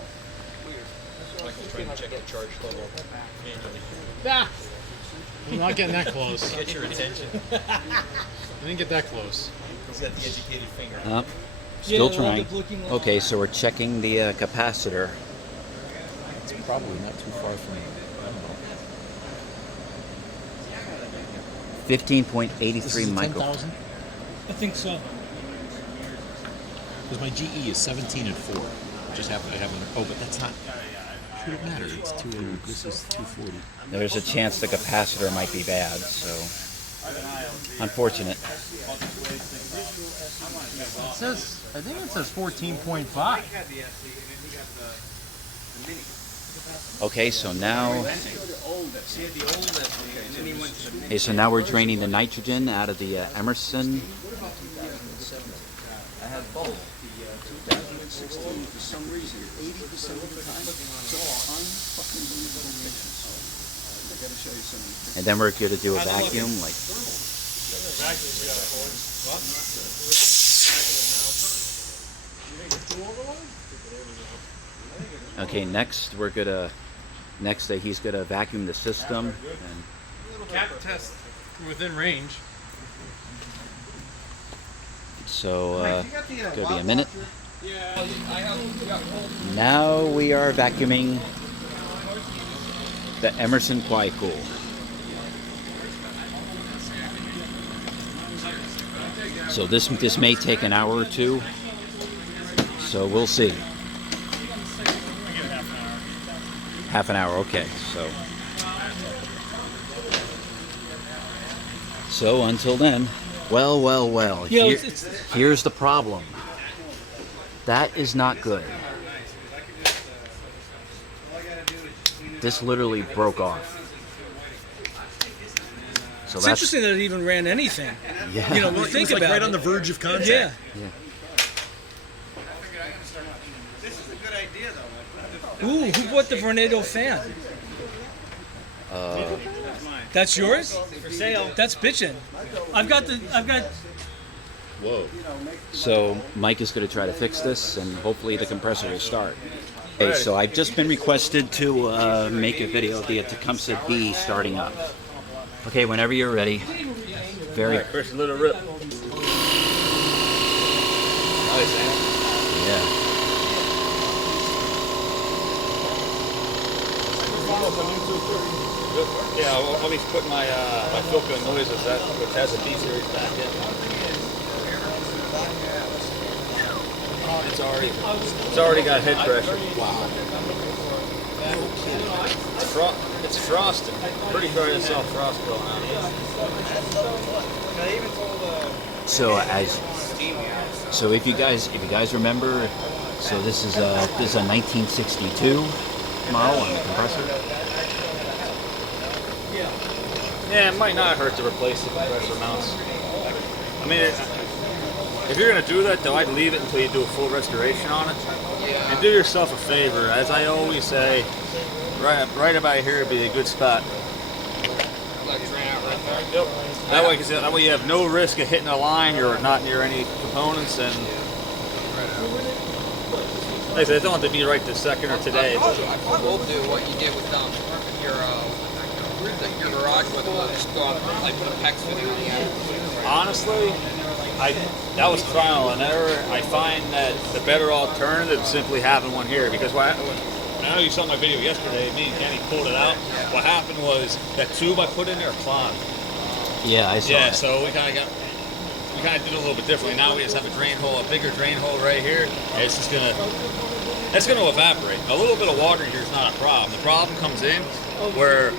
Michael's trying to check the charge level manually. Ah! You're not getting that close. Get your attention. You didn't get that close. He's got the educated finger. Still Yeah, trying. looking like- Okay, so we're checking the capacitor. It's probably not too far from, I don't know. 15.83 micro. I think so. Because my GE is 17 and 4. Just happen to have an. Oh, but that's not. Should it matter? It's 2. This is 240. There's a chance the capacitor might be bad, so unfortunate. It says, I think it says 14.5. Okay, so now, so now we're draining the nitrogen out of the Emerson. I had both. The 2016, for some reason, 80% of the time, so unfucking pictures. I gotta show you something. And then we're going to do a vacuum, like. Okay, next he's gonna vacuum the system. And Cap test within range. so, gonna be a minute. Now we are vacuuming the Emerson Quiet Cool. So this may take an hour or two. So we'll see. Half an hour, okay. So until then, well. Yeah, Here's the problem. That is not good. This literally broke off. So it's interesting that it even ran anything. Yeah. You know, when you think about right it. on the verge of contact. Yeah. This is a good idea, though. Ooh, who bought the Vornado fan? That's yours? For sale. That's bitchin'. I've got. Whoa. So Mike is going to try to fix this, and hopefully the compressor will start. Okay, so I've just been requested to make a video of the Tecumseh B starting up. Okay, whenever you're ready. Very. Chris, let it rip. Yeah. Yeah, well, let me put my my filter and noises that which has a D series back in. It's already got head pressure. Wow. It's frosted. Pretty bright itself frost going on. I even told So if you guys remember, so this is a 1962 model on the compressor. Yeah, it might not hurt to replace the compressor mounts. I mean, if you're gonna do that, though, I'd leave it until you do a full restoration on it. Yeah. And do yourself a favor, as I always say, right about here would be a good spot. Let it drain out right there. Yep. That way you have no risk of hitting a line. You're not near any components, and like I said, it don't have to be right this second or today. I will do what you did with your garage with just go out and like put a PEX fitting on the end. Honestly, that was trial and error. I find that the better alternative is simply having one here, because I know you saw my video yesterday. Me and Kenny pulled it out. What happened was that tube I put in there clogged. Yeah, I saw Yeah, it. so we kind of did it a little bit differently. Now we just have a drain hole, a bigger drain hole right here. And it's gonna evaporate. A little bit of water in here is not a problem. The problem comes in where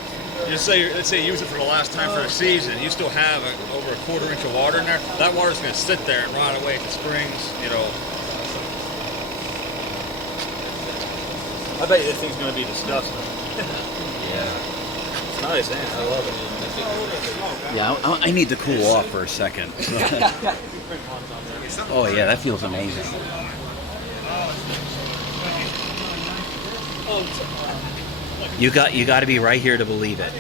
let's say you use it for the last time for the season. You still have over a quarter inch of water in there. That water's gonna sit there and rot away at the springs. You know. I bet you this thing's gonna be disgusting. Yeah. It's nice, man. I love it. Yeah, I need to cool off for a second. Oh yeah, that feels amazing. You got to be right here to believe it.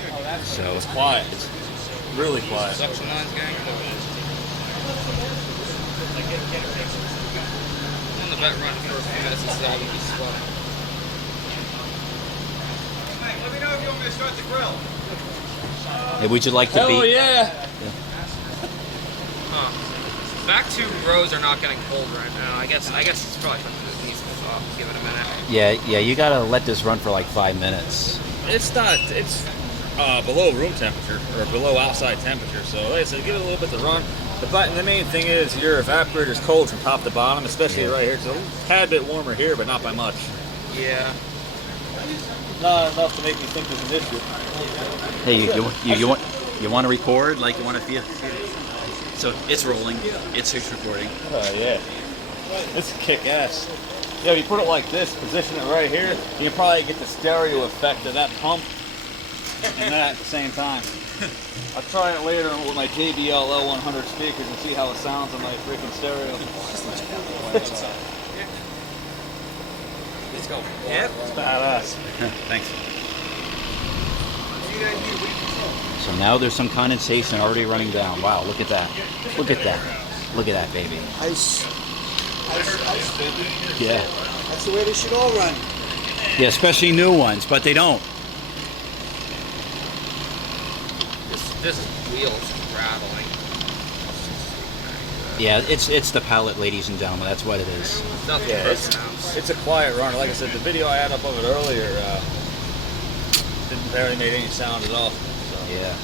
So it's quiet. It's really quiet. Suction lines, gang. On the vet run for a few minutes, it's all gonna be sweating. Let me know if you want me to start the grill. Hey, would you like to be? Oh yeah. Back two rows are not getting cold right now. I guess it's probably it needs to stop. Give it a minute. Yeah. You got to let this run for like 5 minutes. It's not. It's below room temperature or below outside temperature. So like I said, give it a little bit to run. The main thing is your evaporator is cold from top to bottom, especially right here. It's a tad bit warmer here, but not by much. Yeah. Not enough to make me think there's an issue. Hey, you want to record? Like you want to feel? So it's rolling. It's recording. Oh yeah. This is kick ass. Yeah, if you put it like this, position it right here, you can probably get the stereo effect of that pump and that at the same time. I'll try it later with my JBL L100 speakers and see how it sounds on my freaking stereo. Let's go. Yep. It's badass. Thanks. So now there's some condensation already running down. Wow, look at that. Look at that. Look at that, baby. Ice, baby. Yeah. That's the way they should all run. Yeah, especially new ones, but they don't. This wheel's rattling. Yeah, it's the pallet, ladies and gentlemen. That's what it is. Yeah, it's a quiet run. Like I said, the video I had up of it earlier didn't barely made any sound at all. So. Yeah.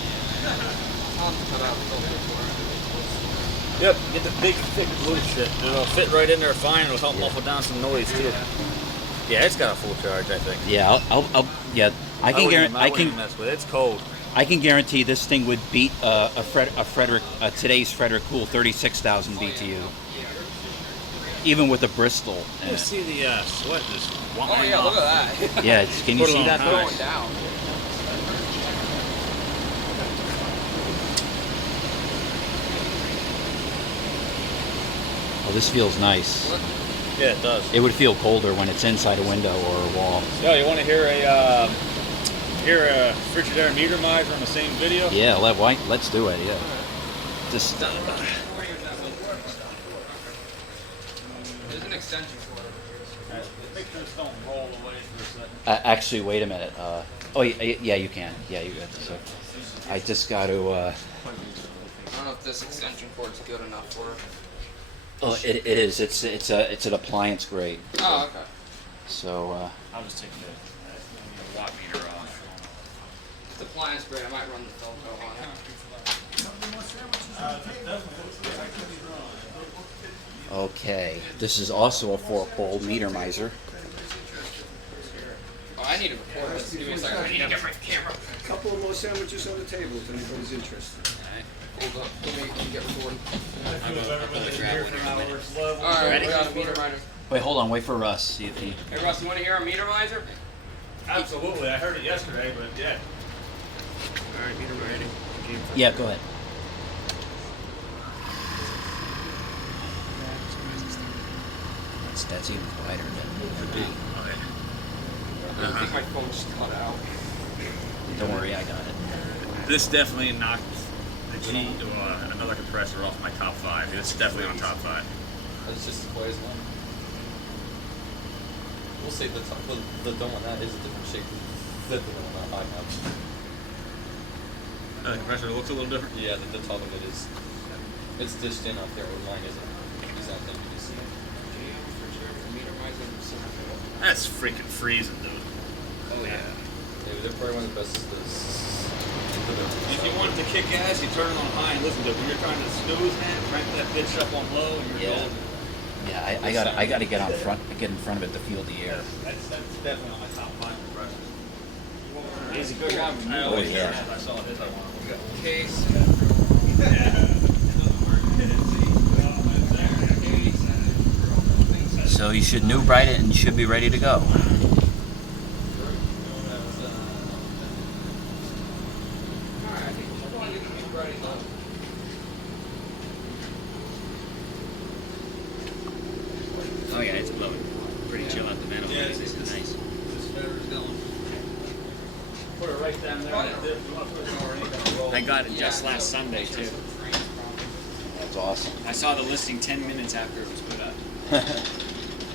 Yep, get the big, thick blue shit. It'll fit right in there fine. It'll help muffle down some noise too. Yeah, it's got a full charge, I think. Yeah, yeah. I can mess with it. It's cold. I can guarantee this thing would beat today's Frederick Cool 36,000 BTU, even with a Bristol. You see the sweat just Oh yeah, look at that. Yeah, can you see that? Going down. Oh, this feels nice. Yeah, it does. It would feel colder when it's inside a window or a wall. So you want to hear a Frigidaire meter miser on the same video? Yeah, let's do it. Yeah. Just. There's an extension cord. The pictures don't roll away for a second. Actually, wait a minute. Oh, yeah, you can. Yeah, you got this. So, I just got to. I don't know if this extension cord's good enough for it. Oh, it is. It's an appliance grade. Oh, okay. So. I'll just take the watt meter off. It's appliance grade. I might run the Philco on it. Okay. This is also a 4-pole meter miser. Oh, I need to record this. Give me a second. I need a different camera. A couple of more sandwiches on the table if anybody's interested. Hold up. Let me get recording. All Alright, we got a meter miser. Wait, hold on. Wait for Russ. See if he. Hey, Russ, you want to hear a meter miser? Absolutely. I heard it yesterday, but yeah. Alright, meter miser. Yeah, go ahead. That's even quieter than it would be. I think my phone just cut out. Don't worry, I got it. This definitely knocked another compressor off my top 5. It's definitely on top 5. It's just the quietest one. We'll say the dome on that is a different shape than the one I have. The compressor looks a little different? Yeah, the top of it is. It's dished in up there where mine isn't. Is that thing you just see? That's freaking freezing, dude. Oh yeah. Dude, they're probably one of the best. If you wanted to kick ass, you turn it on high and listen to it. When you're trying to snooze, man, crank that bitch up on low and you're golden. Yeah, I got to get in front of it to feel the air. That's definitely on my top 5 compressors. He's a good job. Oh yeah. I saw his, I want to go. Case. So you should new bright it and you should be ready to go. Oh yeah, it's blowing pretty chill out the vent. Yeah, This is nice. This fetter's going. Put it right down there. I got it just last Sunday too. That's awesome. I saw the listing 10 minutes after it was put up.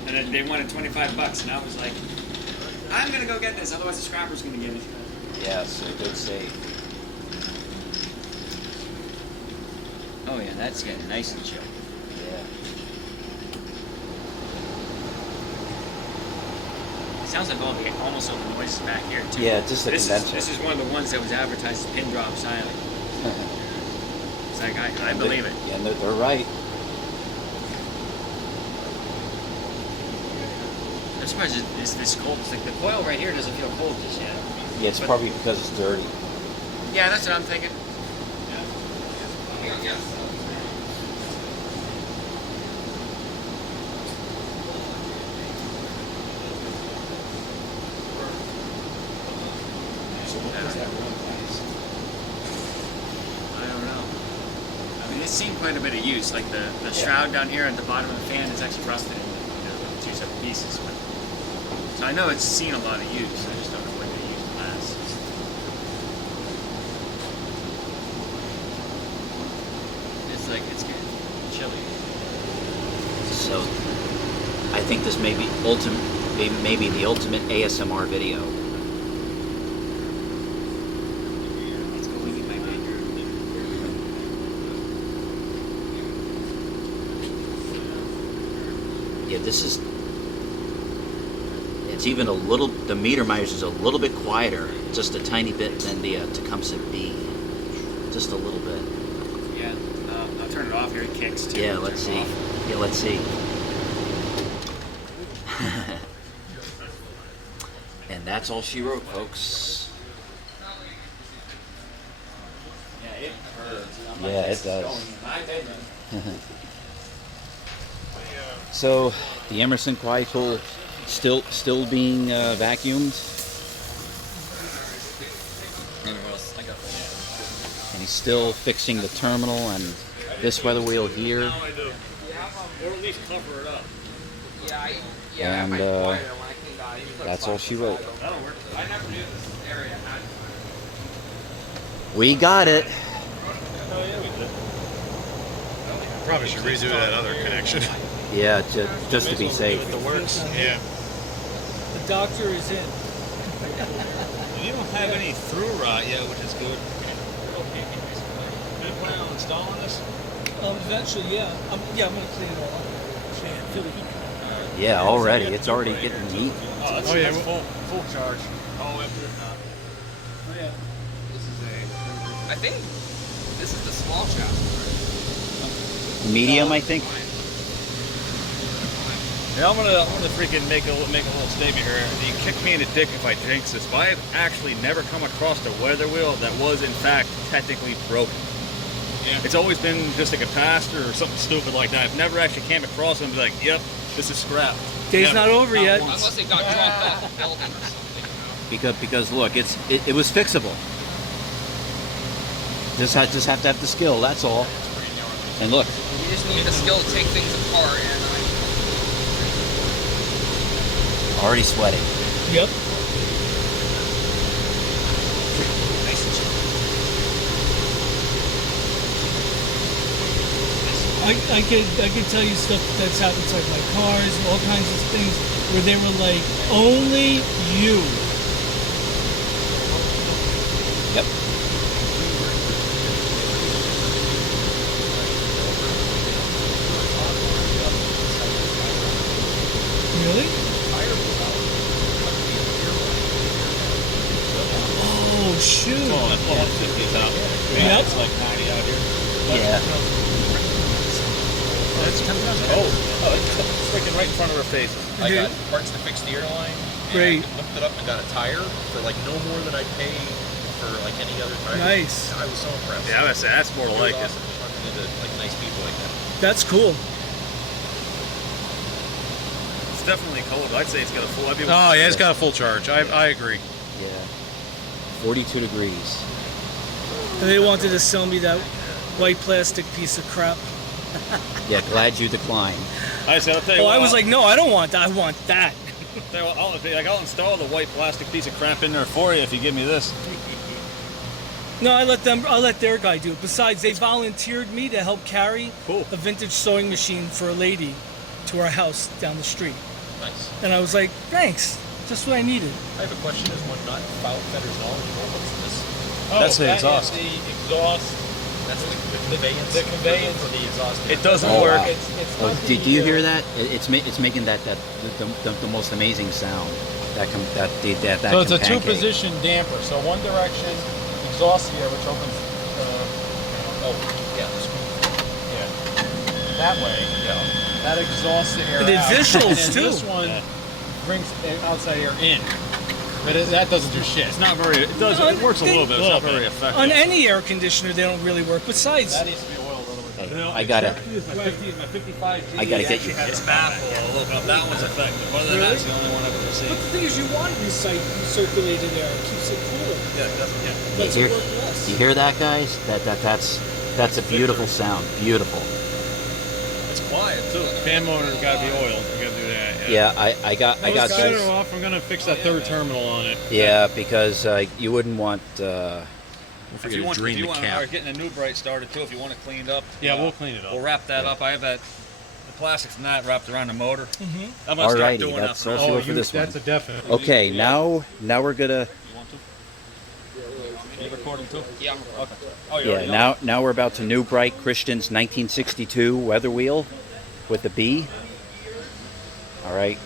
And then they wanted $25, and I was like, I'm gonna go get this, otherwise the scrapper's gonna get it. Yeah, so good save. Oh yeah, that's getting nice and chill. Yeah. It sounds like almost all the noises back here too. Yeah, just the condenser. This is one of the ones that was advertised as pin drop silent. It's like I believe it. Yeah, they're right. I'm surprised it's this cold. It's like the coil right here doesn't feel cold just yet. Yeah, it's probably because it's dirty. Yeah, that's what I'm thinking. I don't know. I mean, it's seen quite a bit of use. Like the shroud down here at the bottom of the fan is actually rusted in 2 separate pieces. But, so I know it's seen a lot of use. I just don't know when they used it last. It's like it's getting chilly. So I think this may be maybe the ultimate ASMR video. Let's go look at my bedroom. Yeah, this is. It's even a little. The meter measure is a little bit quieter, just a tiny bit than the Tecumseh B. Just a little bit. Yeah, I'll turn it off here. It kicks too. Yeah, let's see. Yeah, let's see. And that's all she wrote, folks. Yeah, it hurts. Yeah, it does. So the Emerson Quiet Cool still being vacuumed. And he's still fixing the terminal and this weather wheel here. Or at least cover it up. And that's all she wrote. That'll work. I never knew this area had. We got it. Oh yeah, we did. Probably should redo that other connection. Yeah, just to be safe. The works. Yeah. The doctor is in. You don't have any through rot yet, which is good. You plan on installing this? Eventually, yeah. I'm gonna clean it all up. Feel the heat. Yeah, already. It's already getting neat. Oh, that's, that's full charge. All the way up to the top. Oh yeah. This is I think this is the small chassis. Medium, I think. Yeah, I'm gonna freaking make a little statement here. You kick me in the dick if I jinx this, but I've actually never come across a weather wheel that was in fact technically broken. Yeah. It's always been just a capacitor or something stupid like that. I've never actually came across them and be like, yep, this is scrap. Day's not over yet. Unless it got dropped off the building or something. Because look, it was fixable. Just have to have the skill. That's all. And look. You just need the skill to take things apart and. Already sweating. Yep. Nice and chill. I could tell you stuff that's happened to like my cars, all kinds of things where they were like, only you. Yep. Really? Oh shoot! Oh, that's 150 top. Yep. It's like 90 out here. Yeah. It's freaking right in front of her face. I got parts to fix the airline. And Great. I looked it up and got a tire for like no more than I pay for like any other tire. Nice. I was so impressed. Yeah, I would say that's more It was like awesome running into like nice people like that. That's cool. It's definitely cold. I'd say it's got a full. Oh yeah, it's got a full charge. I agree. Yeah. 42 degrees. And they wanted to sell me that white plastic piece of crap. Yeah, glad you declined. I'll tell you Oh, what. I was like, no, I don't want that. I want that. Tell you what, I'll install the white plastic piece of crap in there for you if you give me this. No, I'll let their guy do it. Besides, they volunteered me to help carry a vintage sewing machine for a lady to our house down the street. Nice. And I was like, thanks. Just what I needed. I have a question. Is one not foul fetters knowledgeable? What's this? That's the exhaust. The exhaust. That's the conveyance. The conveyance. For the exhaust. It doesn't Oh, work. wow. It's Oh, not do the, you hear that? It's making that the most amazing sound. That So it's a pancake. two-position damper. So one direction exhaust here, which opens. That way. Yeah. That exhausts the air And the out. visuals, And then too. This one brings the outside air in, but that doesn't do shit. It's not very. It does. It works a little bit. It's not very effective. On any air conditioner, they don't really work. Besides, That needs to be oiled a little bit. Hey, I gotta My 55G. I gotta get you. It's baffled a little bit. That one's effective. Other than Really? that's the only one I've ever seen. but the thing is, you want recirculated air. It keeps it cooler. Yeah, it doesn't. Yeah. Lets You it hear, work less. you hear that, guys? That's a beautiful sound. Beautiful. It's quiet too. Fan motor's got to be oiled. You got to do that. Yeah, I got Better this. off. I'm gonna fix that third terminal on it. Yeah, because you wouldn't want. If you want, getting a new bright started too, if you want it cleaned up. Yeah, we'll clean it up. We'll wrap that up. I have the plastics from that wrapped around the motor. Mm-hmm. I'm gonna start Alrighty, doing that that's for also now. for this one. That's a definite. Okay, now we're gonna. You want to? You recording too? Yeah. Okay. Oh, you're Yeah, already on? now we're about to New Bright Christian's 1962 weather wheel with the B. All right.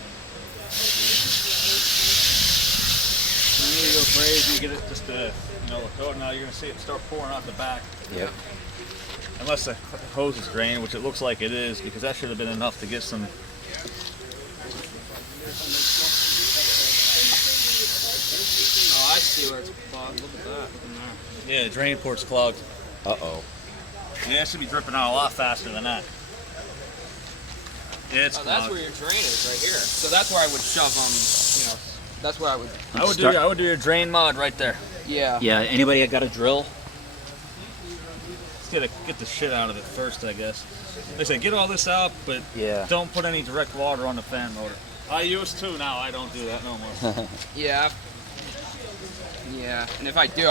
You need to go crazy. You get it just to look out. Now you're gonna see it start pouring out the back. Yep. Unless the hose is drained, which it looks like it is, because that should have been enough to get some. Oh, I see where it's clogged. Look at that. In there. Yeah, the drain port's clogged. Uh-oh. Yeah, it should be dripping out a lot faster than that. Yeah, it's Oh, that's clogged. where your drain is, right here. So that's where I would shove that's where I would. I would do your drain mod right there. Yeah. Yeah. Anybody got a drill? Just get the shit out of it first, I guess. Like I said, get all this out, but Yeah. don't put any direct water on the fan motor. I used to, now I don't do that no more. Yeah. Yeah. And if I do,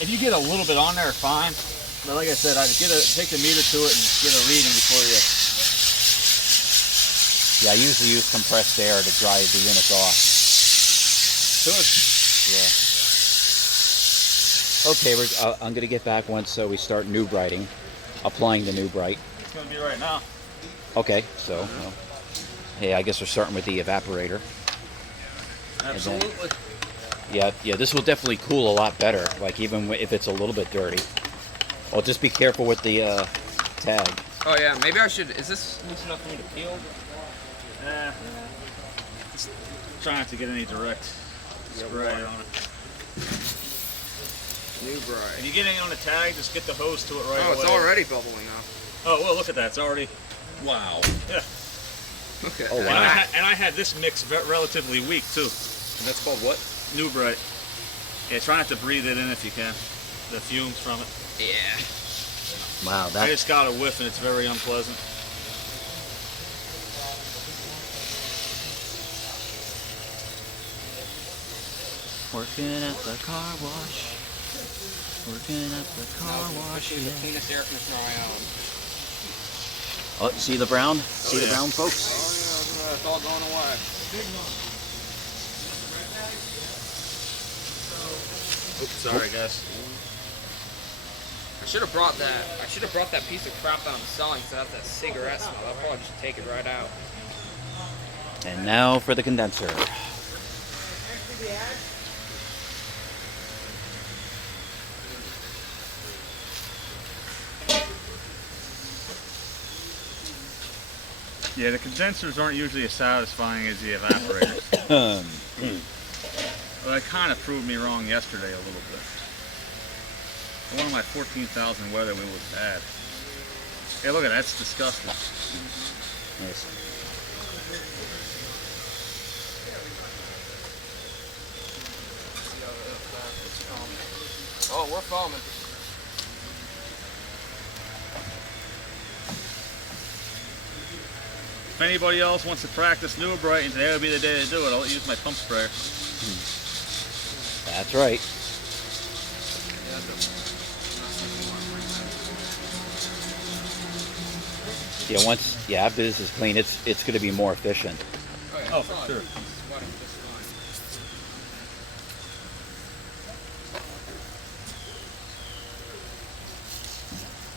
If you get a little bit on there, fine. But like I said, I'd take the meter to it and get a reading before you. Yeah, I usually use compressed air to dry the units off. Good. Yeah. Okay, I'm gonna get back once we start New Brighting, applying the New Bright. It's gonna be right now. Okay, so hey, I guess we're starting with the evaporator. Absolutely. Yeah, this will definitely cool a lot better. Like even if it's a little bit dirty. Oh, just be careful with the tag. Oh yeah, maybe I should. Is this loose enough for me to peel? Just try not to get any direct spray on it. New Bright. If you get any on the tag, just get the hose to it right away. Oh, it's already bubbling up. Oh, well, look at that. It's already. Wow. Yeah. Okay. Oh wow. And I had this mix relatively weak too. And that's called what? New Bright. Yeah, try not to breathe it in if you can. The fumes from it. Yeah. Wow, I just got a whiff and it's very unpleasant. Working at the car wash. Working at the car wash. Actually, the cleanest air conditioner I own. Oh, see the brown? See the brown, folks? Oh, yeah, it's all going away. Oops, sorry, guys. I should have brought that. I should have brought that piece of crap that I'm selling because that's that cigarette smell. I'll probably just take it right out. And now for the condenser. Yeah, the condensers aren't usually as satisfying as the evaporators. But that kind of proved me wrong yesterday a little bit. One of my 14,000 weather wheel was bad. Hey, look at that, that's disgusting. Nice. Oh, we're foaming. If anybody else wants to practice new Brighton, today would be the day to do it. I'll use my pump sprayer. That's right. Yeah, once after this is clean, it's going to be more efficient. Oh, for sure.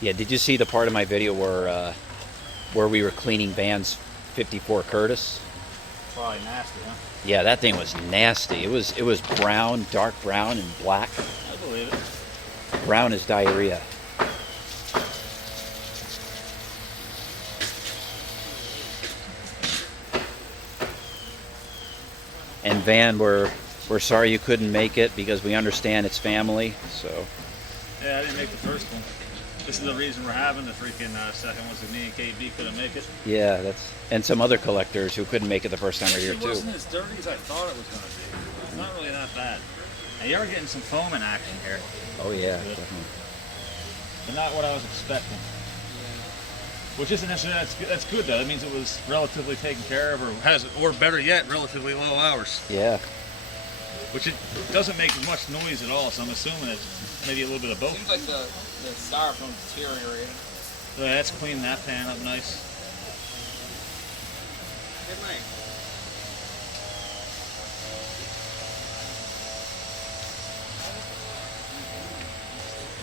Yeah, did you see the part of my video where we were cleaning Van's 54 Curtis? Probably nasty, huh? Yeah, that thing was nasty. It was brown, dark brown, and black. I believe it. Brown is diarrhea. And Van, we're sorry you couldn't make it because we understand it's family. So. Yeah, I didn't make the first one. This is the reason we're having the freaking second one, so me and KB couldn't make it. Yeah, and some other collectors who couldn't make it the first time are here too. It wasn't as dirty as I thought it was going to be. It's not really that bad. Now you are getting some foam in action here. Oh yeah, definitely. But not what I was expecting. Which isn't necessarily that's good though. That means it was relatively taken care of, or better yet, relatively low hours. Yeah. Which it doesn't make much noise at all, so I'm assuming it's maybe a little bit of both. Seems like the styrofoam's deteriorating. So that's cleaning that pan up nice. Good night.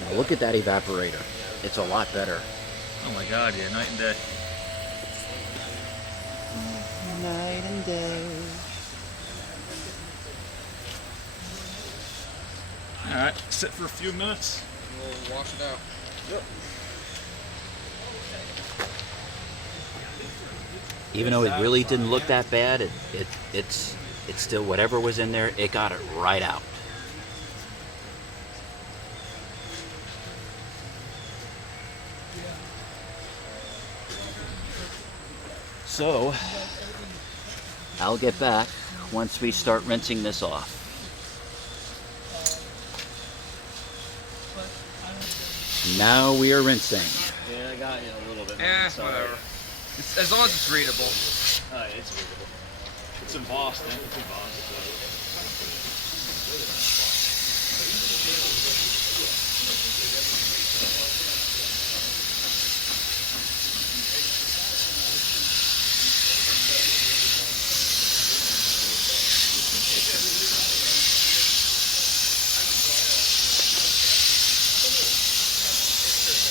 Now look at that evaporator. It's a lot better. Oh my God, yeah, night and day. Night and day. Alright, sit for a few minutes. We'll wash it out. Yep. Even though it really didn't look that bad, it's still, whatever was in there, it got it right out. So, I'll get back once we start rinsing this off. Now we are rinsing. Yeah, I got you a little bit. Whatever. As long as it's readable. Oh, yeah, it's readable. It's embossed, eh? It's embossed.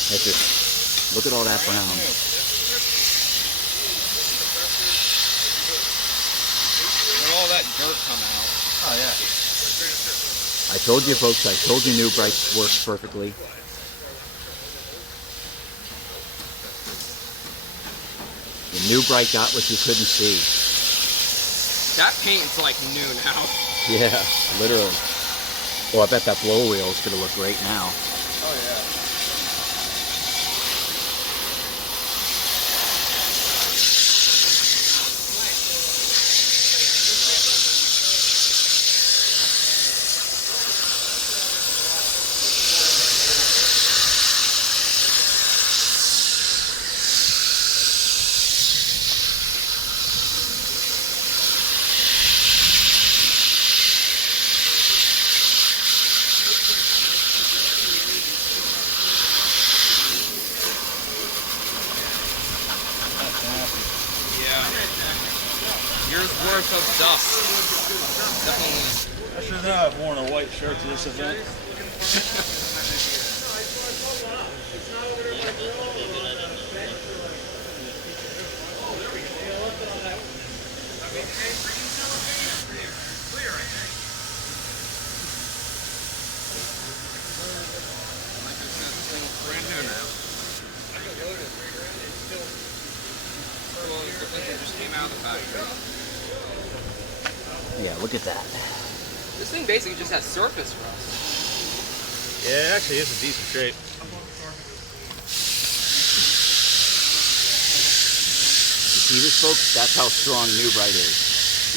That's it. Look at all that brown. When all that dirt come out. Oh yeah. I told you folks, I told you New Bright works perfectly. The New Bright got what you couldn't see. That paint's like new now. Yeah, literally. Oh, I bet that blow wheel is going to look great now. Oh yeah. year's worth of dust. Definitely. I should not have worn a white shirt to this event. Brand new now. Well, it just came out of the factory. Yeah, look at that. This thing basically just has surface rust. Yeah, it actually is in decent shape. You see this, folks? That's how strong Newbright is.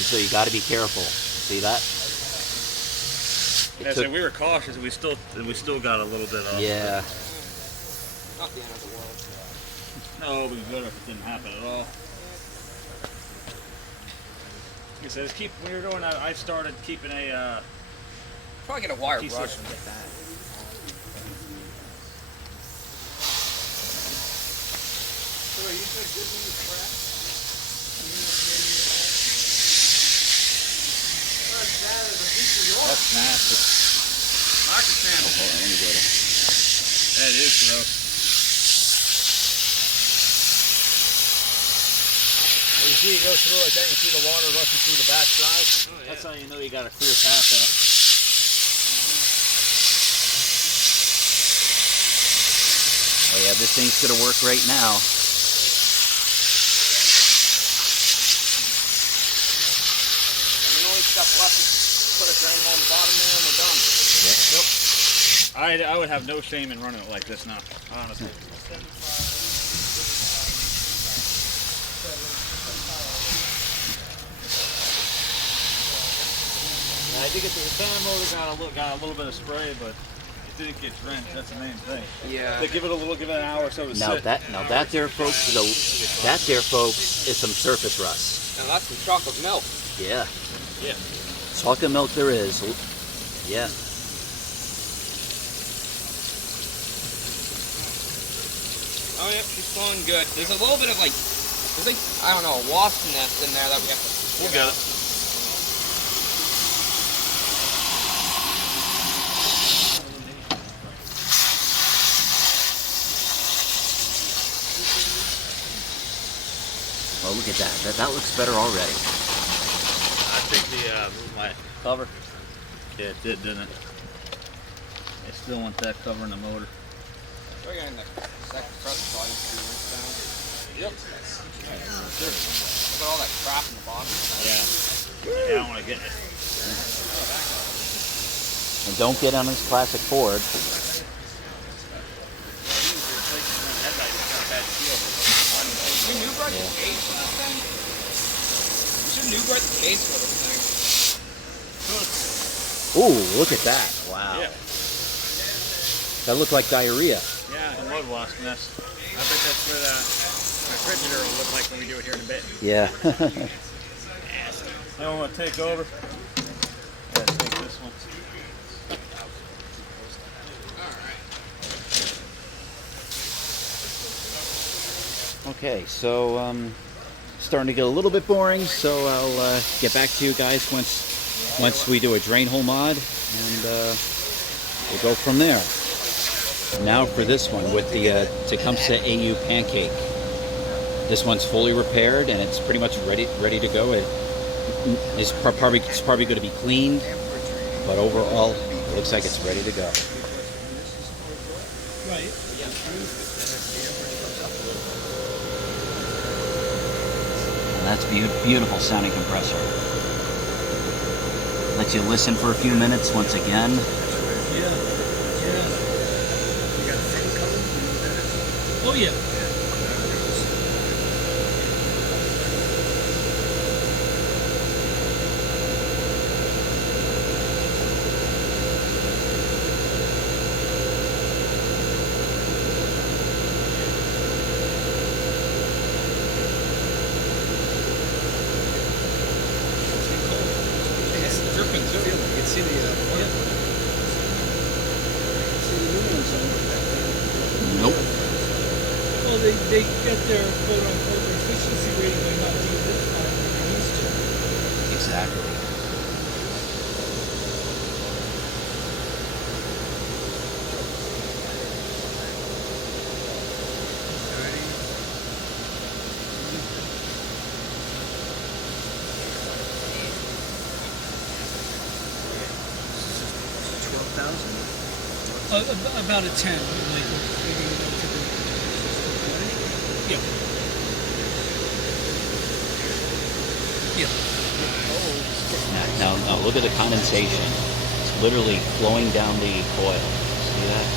So you got to be careful. See that? Yeah, so we were cautious. We still got a little bit off. Yeah. Not the end of the world. No, it would be better if it didn't happen at all. Like I said, when you're doing that, I started keeping a. Probably get a wire brush and get that. That's nasty. Rocket channel. That is gross. You see it goes through like that, you see the water rushing through the back side. Oh, yeah. That's how you know you got a clear path out. Oh yeah, this thing's gonna work right now. And the only stuff left is put a drain hole on the bottom there and we're done. Yep. I would have no shame in running it like this now, honestly. I did get the fan motor got a little bit of spray, but it didn't get drenched. That's the main thing. Yeah. They give it an hour or so to sit. That there, folks, is some surface rust. Now that's some chocolate milk. Yeah. Yeah. Chocolate milk there is. Yeah. Oh yeah, she's feeling good. There's a little bit of like, I don't know, a wasp nest in there that we have to. We'll get it. Oh, look at that. That looks better already. I think my cover. Yeah, it did, didn't it? I still want that cover in the motor. We're getting the second pressure sliding through down. Yep. Look at all that crap in the bottom. Yeah. Yeah, I want to get it. And don't get on this classic Ford. Should new bright the case for this thing? Should new bright the case for this thing? Ooh, look at that. Wow. Yeah. That looked like diarrhea. Yeah, the mud wasp nest. I think that's what my refrigerator will look like when we do it here in a bit. Yeah. Now I want to take over. Yeah, take this one. Okay, so starting to get a little bit boring, so I'll get back to you guys once we do a drain hole mod, and we'll go from there. Now for this one with the Tecumseh AU pancake. This one's fully repaired and it's pretty much ready to go. It's probably going to be cleaned, but overall it looks like it's ready to go. Right. And that's beautiful sounding compressor. Let you listen for a few minutes once again. Oh yeah. It's dripping too. You can see the Nope. Well, they get their quote-unquote efficiency rating by not doing exactly. About a 10. Like, yeah. Yeah. Now look at the condensation. It's literally flowing down the coil. See that?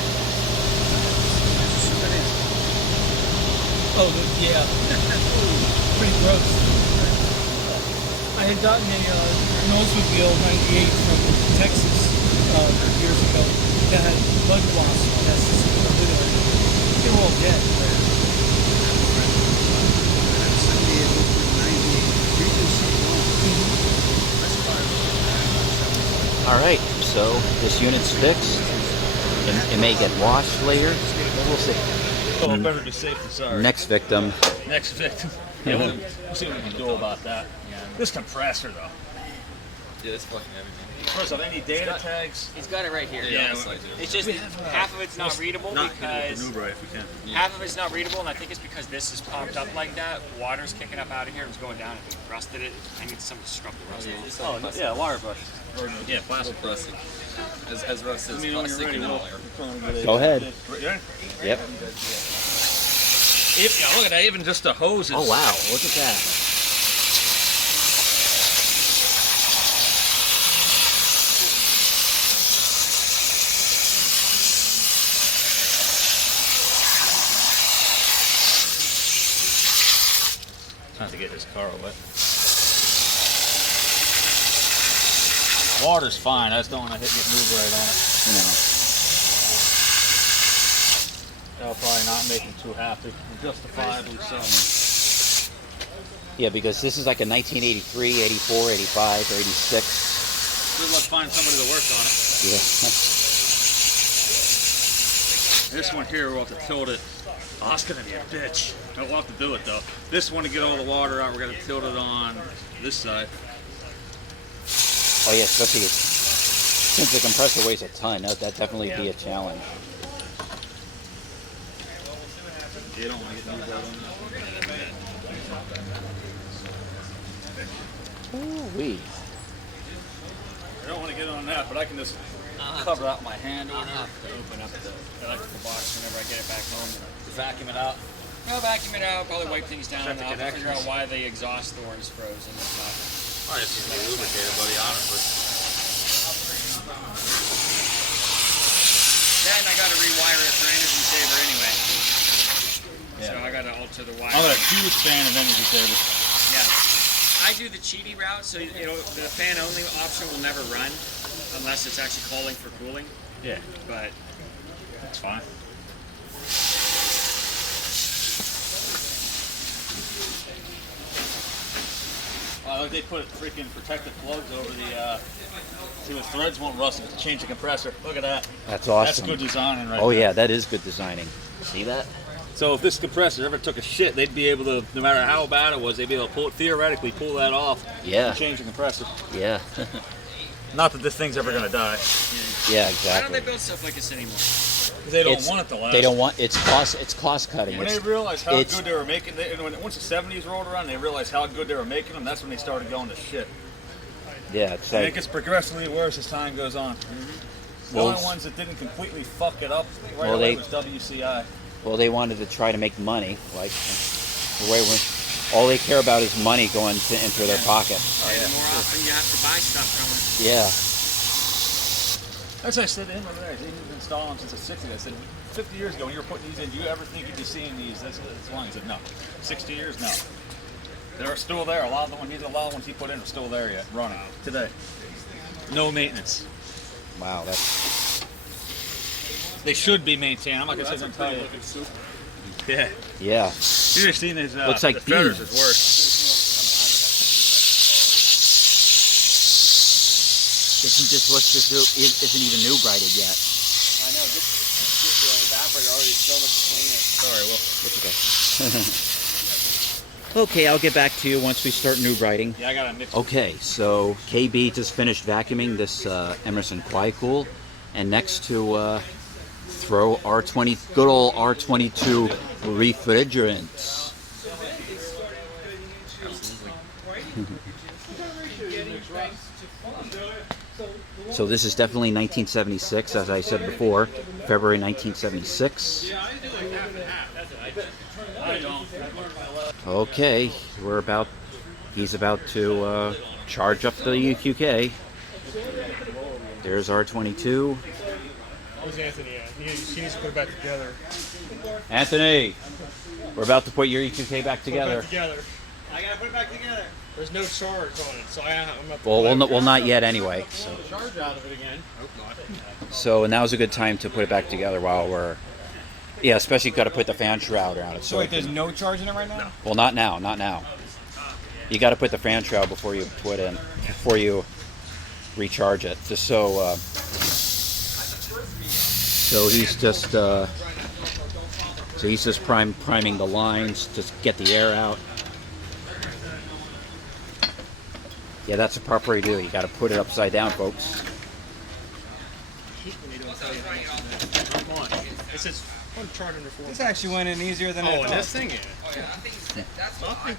Oh, yeah. Pretty gross. I had gotten an Oldsmobile 98 from Texas years ago that had bug wasp nests in it. They were all dead. All right, so this unit's fixed. It may get washed later, but we'll see. Oh, better be safe than sorry. Next victim. Next victim. Yeah, we'll see what we can do about that. Yeah. This compressor, though. Yeah, it's fucking everything. First off, any data tags? He's got it right here. Yeah, it's just half of it's not readable because if we can. half of it's not readable, and I think it's because this is pumped up like that. Water's kicking up out of here and it's going down. If we rusted it, I need something to scrub the rust off. Oh, yeah, water brush. Or, yeah, plastic. Plastic. As Russ says, plastic and oil. Go ahead. Yeah? Yep. Yeah, look at that, even just the hoses. Oh wow, look at that. Time to get this car wet. Water's fine. I just don't want to get move right on it. No. That'll probably not make him too happy. Justifiably so. Yeah, because this is like a 1983, 84, 85, or 86. Good luck finding somebody that worked on it. Yeah. This one here, we'll have to tilt it. Oh, that's going to be a bitch. We'll have to do it, though. This one, to get all the water out, we're going to tilt it on this side. Oh yeah, especially since the compressor weighs a ton, that'd definitely be a challenge. You don't want to get moved out on that. Ooh-wee. I don't want to get on that, but I can just cover out my hand or whatever. To open up the electrical box whenever I get it back home. Vacuum it out. No, vacuum it out, probably wipe things down. Check the I'll figure out connections. why the exhaust door is frozen. It's not. I just need to lubricate it, buddy, honestly. Yeah, and I got to rewire it for energy saver anyway. Yeah. So I got to alter the wire. I'm a huge fan of energy saver. Yeah. I do the cheaty route, so the fan only option will never run unless it's actually calling for cooling. Yeah. But that's fine. Look, they put freaking protective plugs over the, see the threads won't rust if you change the compressor. Look at that. That's awesome. That's good designing right Oh there. yeah, that is good designing. See that? So if this compressor ever took a shit, they'd be able to, no matter how bad it was, they'd be able to pull it, theoretically pull that off. Yeah. And change the compressor. Yeah. Not that this thing's ever going to die. Yeah, why exactly. don't they build stuff like this anymore? They don't want it to last. They don't want it's cost cutting. When they realized how good they were making, once the 70s rolled around, they realized how good they were making them. That's when they started going to shit. Yeah, it's And like, it gets progressively worse as time goes on. The Well, only ones that didn't completely fuck it up right Well, away they- was WCI. well, they wanted to try to make money. Like the way all they care about is money going into their pocket. And the more often you have to buy stuff from them. Yeah. That's what I said to him over there. He's been installing them since the 60s. I said, 50 years ago when you were putting these in, do you ever think you'd be seeing these this long? He said, no. 60 years? No. They're still there. A lot of the ones he put in are still there yet, running today. No maintenance. Wow, that's. They should be maintained. I'm not going to sit and tell you. Yeah. Yeah. You should have seen his, Looks like the feathers beans. is worse. Isn't even new brighted yet. I know, the evaporator already is so much cleaner. Sorry, Will. It's okay. Okay, I'll get back to you once we start new writing. Yeah, I got a mix. Okay, so KB just finished vacuuming this Emerson Qui-Cool, and next to throw R20, good old R22 refrigerants. So this is definitely 1976, as I said before, February 1976. Okay, he's about to charge up the UQK. There's R22. Where's Anthony at? He needs to put it back together. Anthony, we're about to put your UQK back together. Put it back together. I gotta put it back together. There's no charge on it, so I'm up. Well, not yet anyway. So. Charge out of it again. So now's a good time to put it back together while we're, yeah, especially got to put the fan shroud around it. So wait, there's no charge in it right now? No. Well, not now, not now. You got to put the fan shroud before you before you recharge it. Just so. So he's just priming the lines, just get the air out. Yeah, that's the proper way to do it. You got to put it upside down, folks. It says one chart under 4. This actually went in easier than I thought. This thing is. Yeah. I think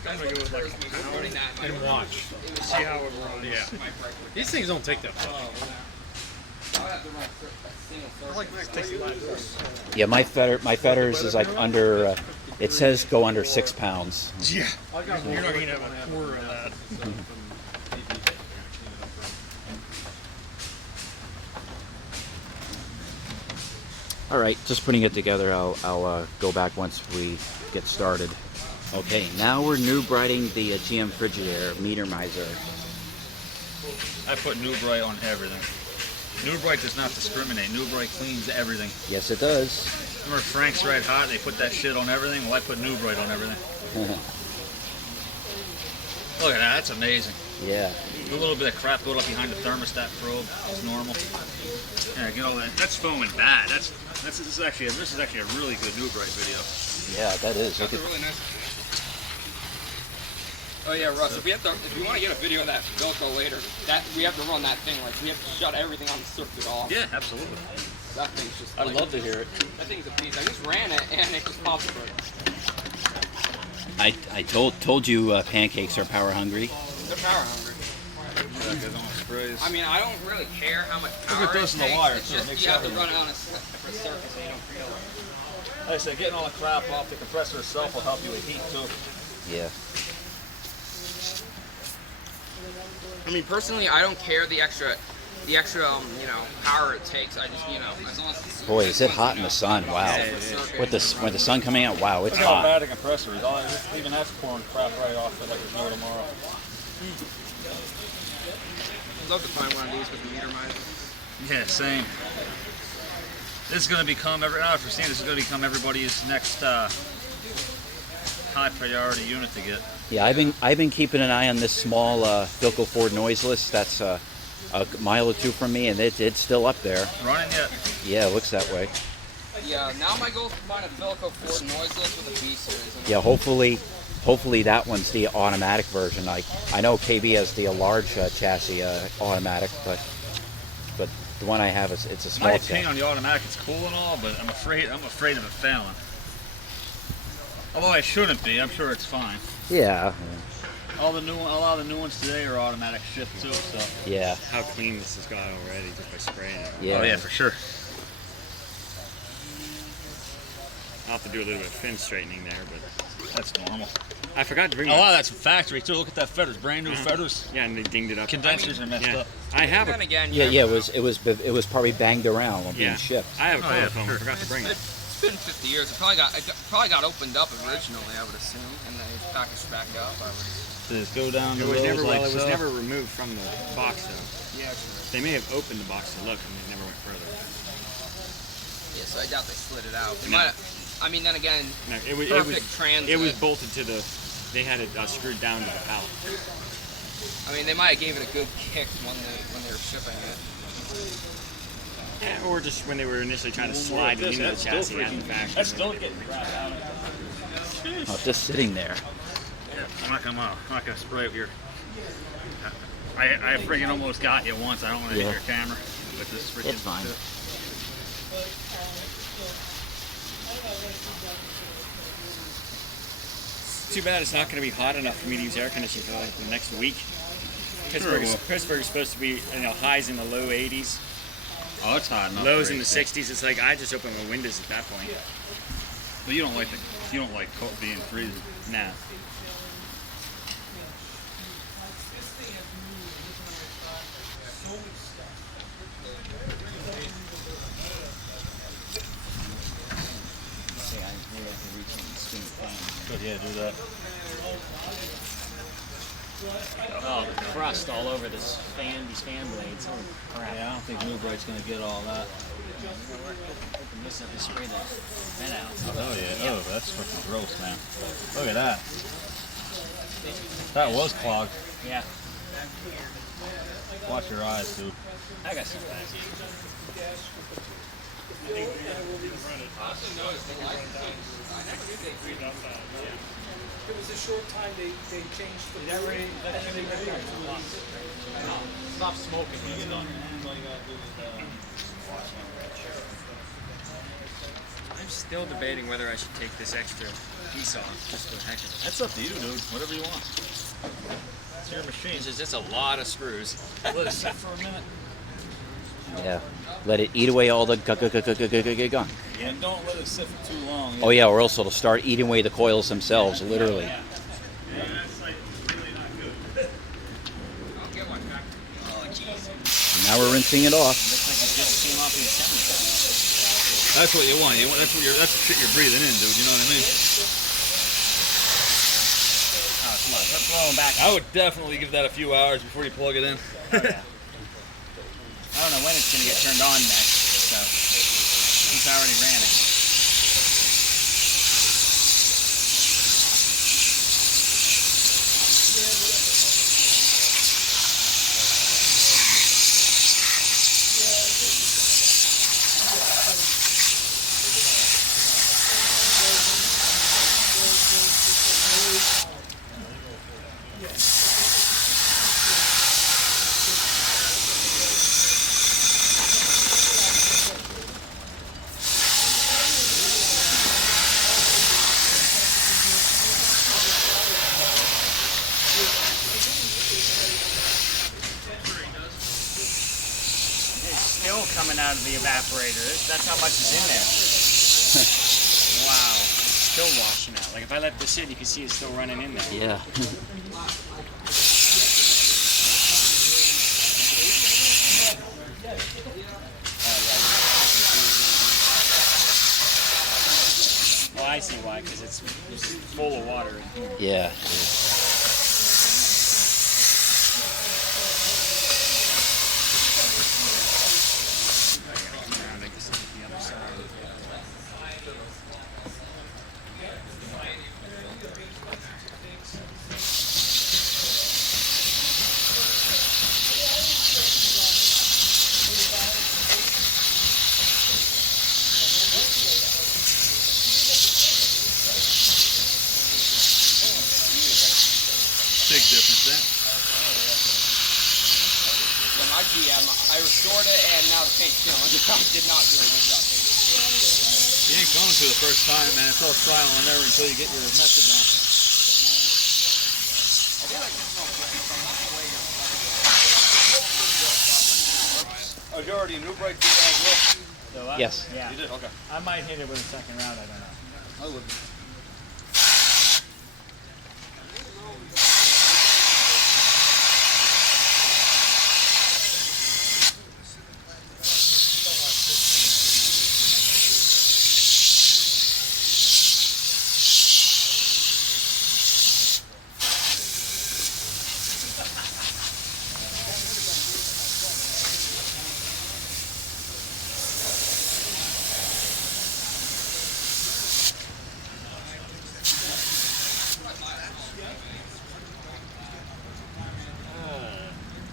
I'm gonna go with like an hour and watch. See how it runs. Yeah. These things don't take that much. I like this takes a lot. Yeah, my fetters is like under. It says go under 6 pounds. Yeah. You're not gonna have a quarter of that. All right, just putting it together. I'll go back once we get started. Okay, now we're noob writing the GM Frigidaire Meter Miser. I put Noob Right on everything. Noob Right does not discriminate. Noob Right cleans everything. Yes, it does. Remember Frank's Red Hot? They put that shit on everything. Well, I put Noob Right on everything. Look at that. That's amazing. Yeah. A little bit of crap going up behind the thermostat probe. It's normal. Yeah, get all that. That's foaming bad. This is actually a really good Noob Right video. Yeah, that is. That's a really nice. Oh yeah, Russ. If you want to get a video of that Velcro later, we have to run that thing. Like we have to shut everything on the circuit off. Yeah, absolutely. That thing's just. I'd love to hear it. That thing's a beast. I just ran it and it just popped through. I told you pancakes are power hungry. They're power hungry. I mean, I don't really care how much power Look at this in the wire. It's just you have to run it on a separate circuit so you don't feel it. Like I said, getting all the crap off the compressor itself will help you with heat too. Yeah. I mean, personally, I don't care the extra, power it takes. I just, as long as it's Boy, is it hot in the sun? Wow. With the sun coming out, wow, it's Look how hot. bad the compressor is. Even that's pouring crap right off it like there's no tomorrow. I'd love to find one of these with the meter miser. Yeah, same. This is going to become this is going to become everybody's next high priority unit to get. Yeah, I've been keeping an eye on this small Philco Ford noiseless. That's a mile or two from me, and it's still up there. Running yet? Yeah, it looks that way. Yeah, now my goal is to find a Philco Ford noiseless with a B-series. Yeah, hopefully that one's the automatic version. I know KB has the large chassis automatic, but the one I have it's a small. My opinion on the automatic is cool and all, but I'm afraid of it failing. Although I shouldn't be, I'm sure it's fine. Yeah. A lot of the new ones today are automatic shift too. So. Yeah. How clean this has got already just by spraying it. Yeah. Oh yeah, for sure. I'll have to do a little bit of fin straightening there, but that's normal. I forgot to bring. A lot of that's from factory too. Look at that feathers, brand new feathers. Yeah, and they dinged it up. Condensers are messed up. I have it. It was probably banged around when being shipped. I have a color foam. I forgot to bring it. It's been 50 years. It probably got opened up originally, I would assume, and they packaged back up. Did it go down? It was never removed from the box though. Yeah. They may have opened the box to look, and they never went further. Yeah, so I doubt they slid it out. They No. might have, I mean, then again, No, perfect transit. It was bolted to the. They had it screwed down to the pallet. I mean, they might have gave it a good kick when they were shipping it. Yeah, or just when they were initially trying to slide it into the chassis out of the factory. That's still getting crap out of it. Oh, just sitting there. I'm not gonna spray with your. I freaking almost got you once. I don't want to hit your camera with this freaking. It's fine. Too bad it's not going to be hot enough for me to use air conditioning for like the next week. Pittsburgh's supposed to be, highs in the low 80s. Oh, it's hot enough. Lows in the 60s. It's like I just open my windows at that point. But you don't like being freezing. Nah. Good, yeah, do that. Oh, the crust all over these fan blades. Holy crap. Yeah, I don't think New Bright's gonna get all that. Open this up and spray the vent out. Oh yeah, oh, that's freaking gross, man. Look at that. That was clogged. Yeah. Watch your eyes, dude. I got some back. It was a short time they changed the. Stop smoking when it's done. I'm still debating whether I should take this extra piece off just for the heck of it. That's up to you, dude. Whatever you want. It's your machine. It's just a lot of screws. Let it sit for a minute. Yeah. Let it eat away all the gunk. Yeah, and don't let it sit for too long. Oh yeah, or else it'll start eating away the coils themselves, literally. Yeah, that's like really not good. I'll get one back. Oh, jeez. Now we're rinsing it off. Looks like it just came off the assembly. That's what you want. That's the shit you're breathing in, dude. You know what I mean? Oh, come on. Let's blow them back. I would definitely give that a few hours before you plug it in. Oh, yeah. I don't know when it's going to get turned on next, so since I already ran it. Coming out of the evaporator. That's how much is in there. Wow. Still washing out. Like if I let this sit, you can see it's still running in there. Yeah. Oh, I see why, because it's full of water in here. Yeah. Big difference, eh? Yeah, my GM, I restored it and now the paint's killing. The paint did not do a good job. You ain't going to the first time, man. It's all trial and error until you get your method down. Oh, you already New Bright did that as well? So Yes. Yeah. You did? Okay. I might hit it with a second round, I don't know. I would.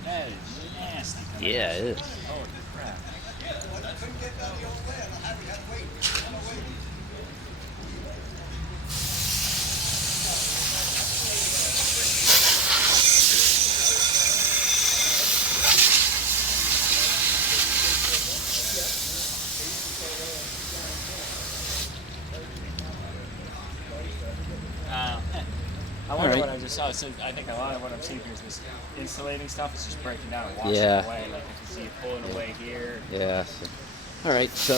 That is nasty. Yeah, it is. Holy crap. I wonder right. what I just saw. So I think a lot of what I'm seeing here is this insulating stuff is just breaking down and washing Yeah. it away. Like I can see it pulling away here. Yeah. All right. So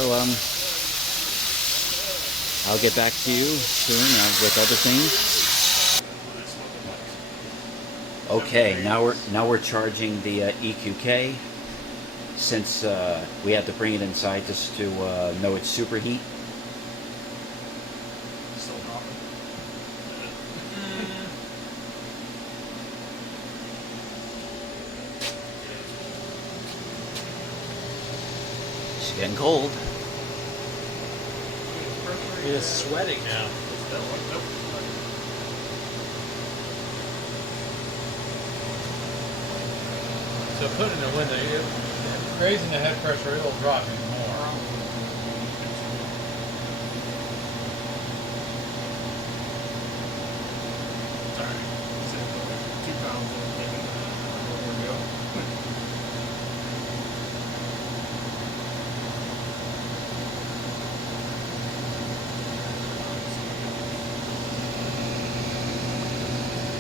I'll get back to you soon with other things. Okay. Now we're charging the EQK, since we have to bring it inside just to know its superheat. It's getting cold. It's sweating now. So put it in the window. Raising the head pressure, it'll drop even more.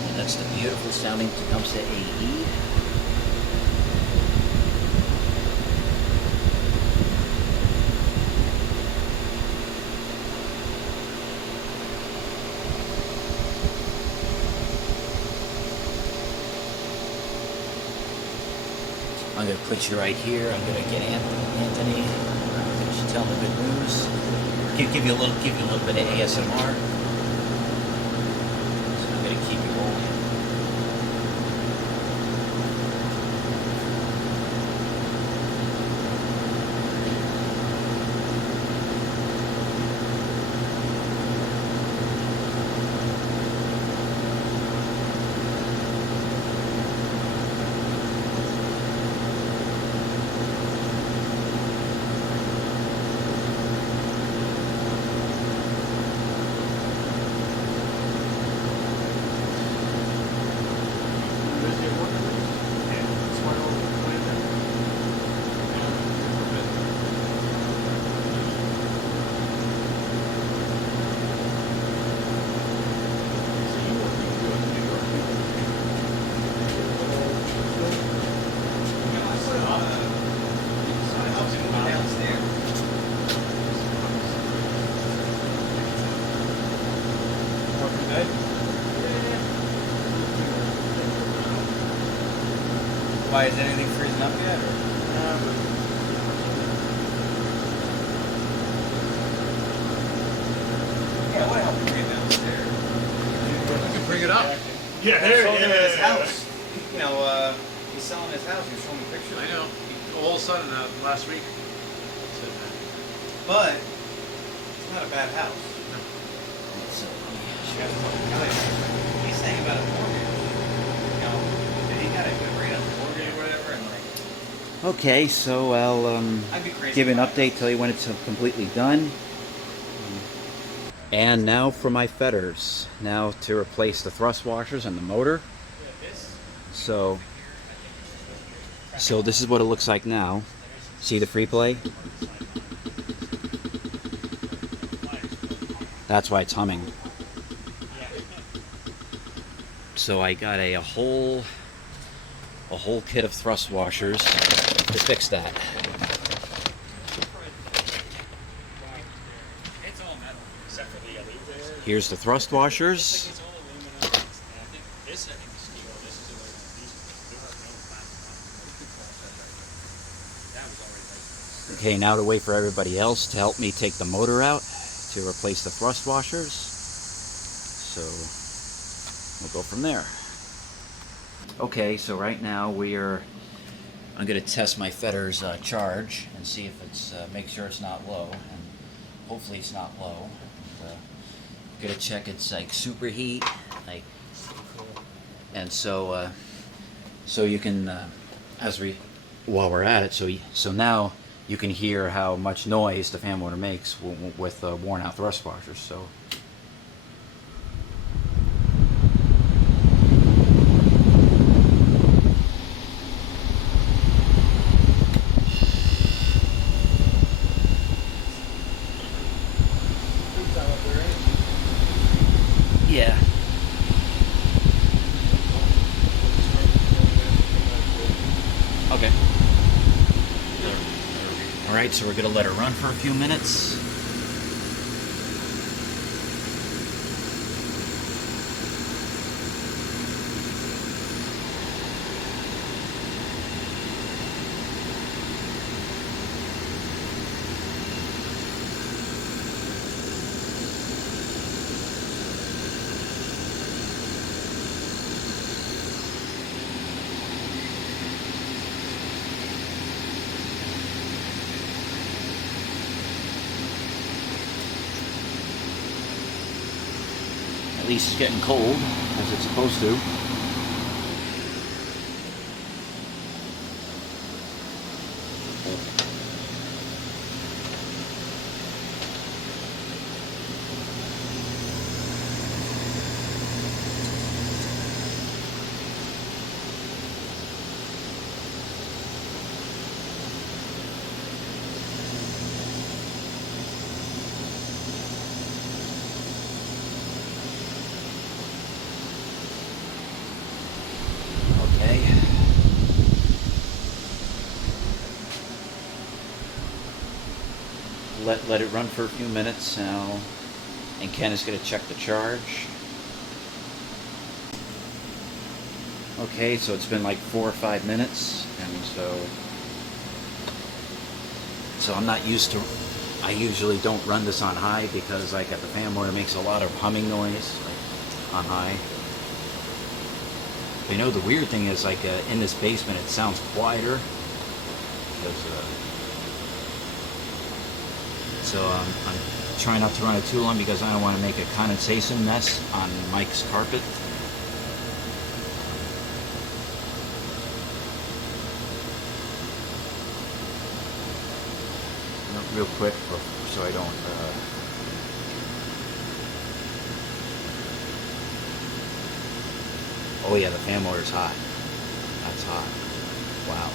And that's the beautiful sounding Tecumseh AE. I'm going to put you right here. I'm going to get Anthony. I'm going to tell him the good news. Give you a little bit of ASMR. So I'm going to keep you rolling. Why, is anything freezing up yet? Or? Yeah, what help bring it downstairs? You can bring it up. Yeah, there it is. His house. You know, he's selling his house. He was showing me pictures. I know. All of a sudden, last week. But it's not a bad house. He's saying about a mortgage. You know, that he got a good rate on the mortgage or whatever, and like. Okay, so I'll I'd be crazy give you an about update, tell you when it's completely done. And now for my fetters. Now to replace the thrust washers and the motor. So this is what it looks like now. See the free play? That's why it's humming. So I got a whole kit of thrust washers to fix that. Here's the thrust washers. Okay, now to wait for everybody else to help me take the motor out to replace the thrust washers. So we'll go from there. Okay, so right now I'm going to test my fetter's charge and see if it's, make sure it's not low, and hopefully it's not low. I'm going to check its like superheat, like, and so you can, while we're at it, so now you can hear how much noise the fan motor makes with worn out thrust washers. So. Yeah. Alright, so we're going to let her run for a few minutes. At least it's getting cold, as it's supposed to. Let it run for a few minutes now, and Ken is going to check the charge. Okay, so it's been like 4 or 5 minutes, and so I'm not used to. I usually don't run this on high because like the fan motor makes a lot of humming noise like, on high. You know, the weird thing is like in this basement it sounds quieter because. So I'm trying not to run it too long because I don't want to make a condensation mess on Mike's carpet. Real quick, so I don't. Oh yeah, the fan motor's hot. That's hot. Wow.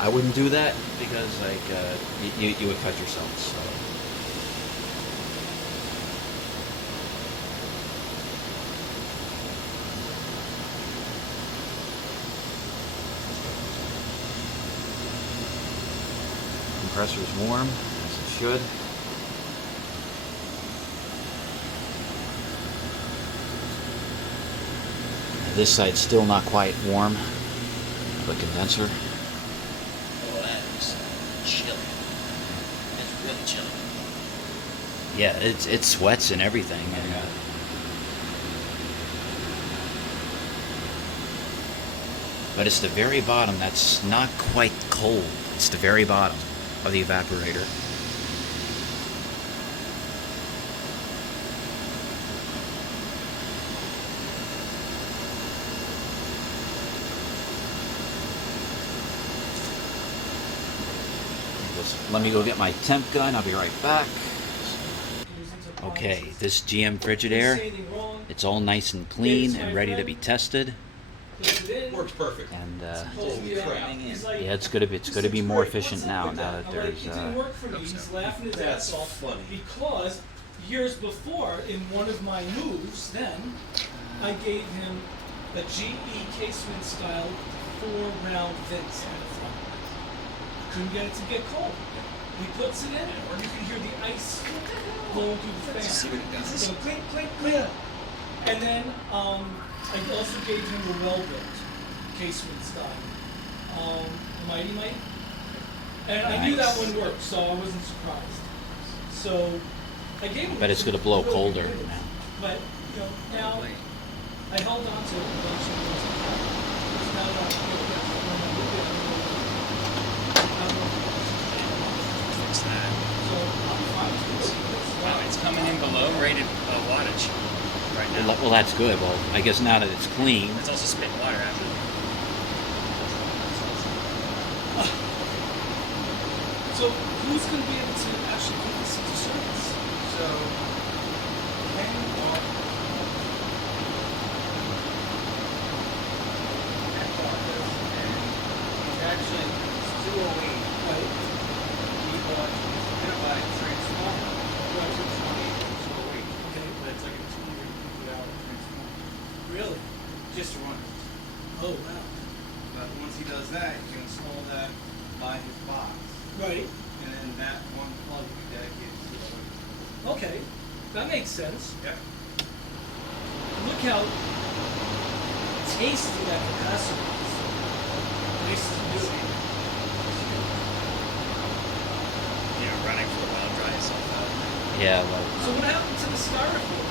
I wouldn't do that because like you would cut yourself. So. Compressor's warm, as it should. This side's still not quite warm. The condenser. Yeah, it sweats and everything. And, but it's the very bottom that's not quite cold. It's the very bottom of the evaporator. Let me go get my temp gun. I'll be right back. Okay, this GM Frigidaire, it's all nice and clean and ready to be tested. Works perfect. And yeah, it's gonna be more efficient now. Now that there's. It didn't work for me. He's laughing his ass off because years before, in one of my moves, then I gave him a GE casement style 4-round vents on the front. Couldn't get it to get cold. He puts it in, or you can hear the ice blowing through the fan. So clink, clink, clink. And then I also gave him the well-built casement style, Mighty Mite. And I knew that one worked, so I wasn't surprised. So I gave him. But it's gonna blow colder now. But you know, now I held on to it a bunch of things. Now that I'm Fix that. Wow, it's coming in below rated wattage right now. Well, that's good. Well, I guess now that it's clean. It's also spitting water after. So who's going to be able to actually put this into service? So, depending on it's actually 208, right? He bought a transformer. Well, 208. Okay, but it's like a 250 hour transformer. Really? Just to run it. Oh wow. But once he does that, you can install that, buy Okay, that makes sense. Yeah. Look how tasty that compressor is. Nice and new. Yeah, running for a while, dry yourself out. Yeah, well, So what happened to the styrofoam?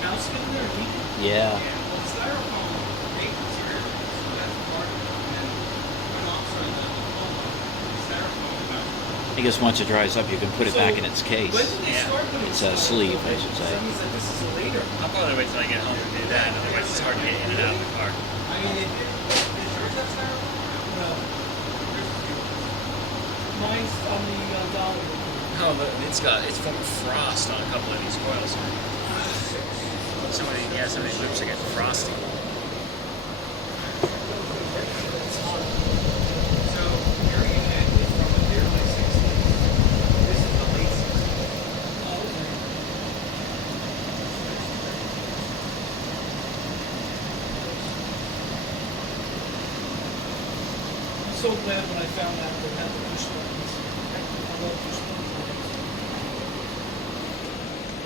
Now it's getting there heated? yeah. Well, styrofoam great material, so that's part of it. And then when also in the styrofoam about I guess once it dries up, you can put it back in its case. When did they start putting It's a sleeve, I should say. That means that this is later. I'll probably wait till I get home and do that, otherwise it's hard to get in and out of the car. I mean, is yours that styrofoam? No. Mine's on the dollar. No, but it's formed frost on a couple of these coils. Some of these loops are getting frosty. So your unit is from the early 60s. This is the late 60s. I'm so glad when I found out they had the push buttons. I love push buttons.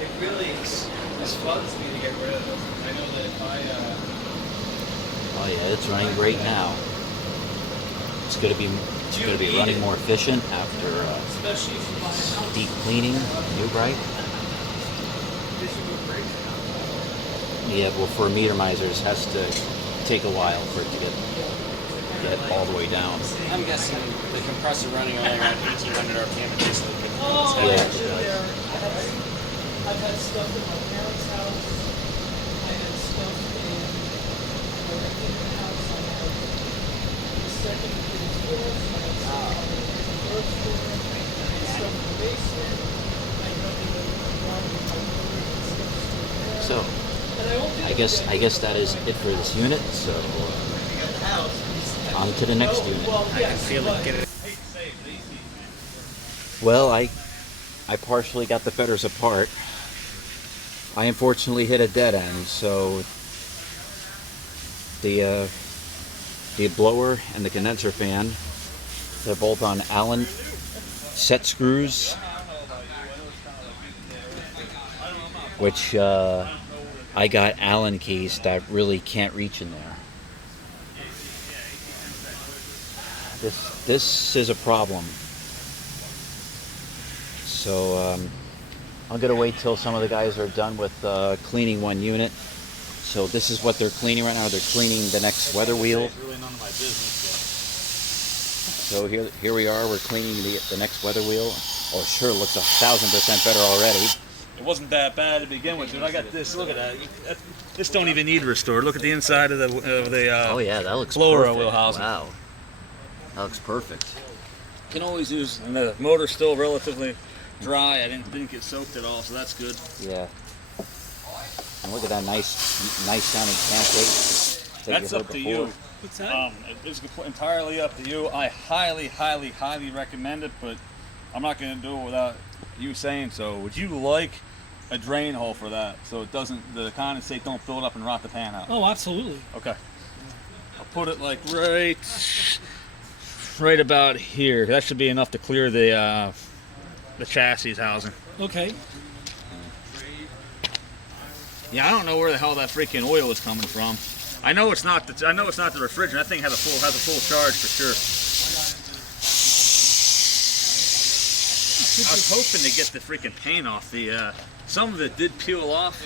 It really bugs me to get rid of them. I know that if I Oh yeah, it's running great now. It's gonna be running more efficient after Especially if you buy a house. deep cleaning, new bright. Yeah, well, for meter misers, it has to take a while for it to get all the way down. I'm guessing the compressor running only around 1800 RPM at least. Oh, Yeah. there. I've had stuff at my parents' house. I had stuff in my rented house. I had the second and floor. I had stuff on the third floor. I had stuff in the basement. I had nothing but ground with my brother and stuff still there. So, And I won't do I guess that is it for this unit. So, on to the next unit. Well, I can feel it get it. Well, I partially got the fetters apart. I unfortunately hit a dead end, so the blower and the condenser fan, they're both on Allen set screws, which I got Allen keys that really can't reach in there. This is a problem. So I'm gonna wait till some of the guys are done with cleaning one unit. So this is what they're cleaning right now. They're cleaning the next weather wheel. It's really none of my business. So here we are. We're cleaning the next weather wheel. Oh, it sure looks 1,000% better already. It wasn't that bad to begin with, dude. I got this. Look at that. This don't even need restored. Look at the inside of the Oh yeah, that looks blower perfect. wheel housing. Wow, that looks perfect. Can always use, and the motor's still relatively dry. I didn't get soaked at all, so that's good. Yeah. And look at that nice sounding crank. That's up to you. What's that? It's entirely up to you. I highly, highly, highly recommend it, but I'm not going to do it without you saying so. Would you like a drain hole for that, so it doesn't, the condensate don't build up and rot the pan out? Oh, absolutely. Okay. I'll put it like right about here. That should be enough to clear the chassis housing. Okay. Yeah, I don't know where the hell that freaking oil is coming from. I know it's not the refrigerant. That thing has a full charge for sure. I was hoping to get the freaking paint off the. Some of it did peel off.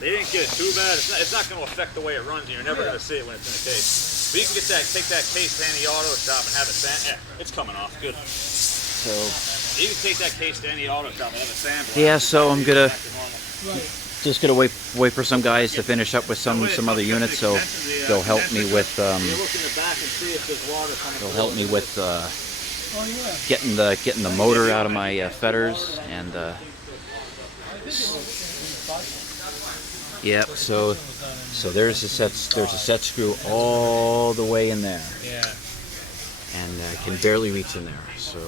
They didn't get it too bad. It's not going to affect the way it runs, and you're never going to see it when it's in a case. But you can take that case to any auto shop and have it sand. Yeah, it's coming off good. So you can take that case to any auto shop and have it sandblasted. yeah, so I'm gonna Right. just gonna wait for some guys to finish up with some other units, so they'll help me with You look in the back and see if there's water coming. they'll help me with Oh yeah. getting the motor out of my fetters and yep. So there's a set screw all the way in there. Yeah. And I can barely reach in there. So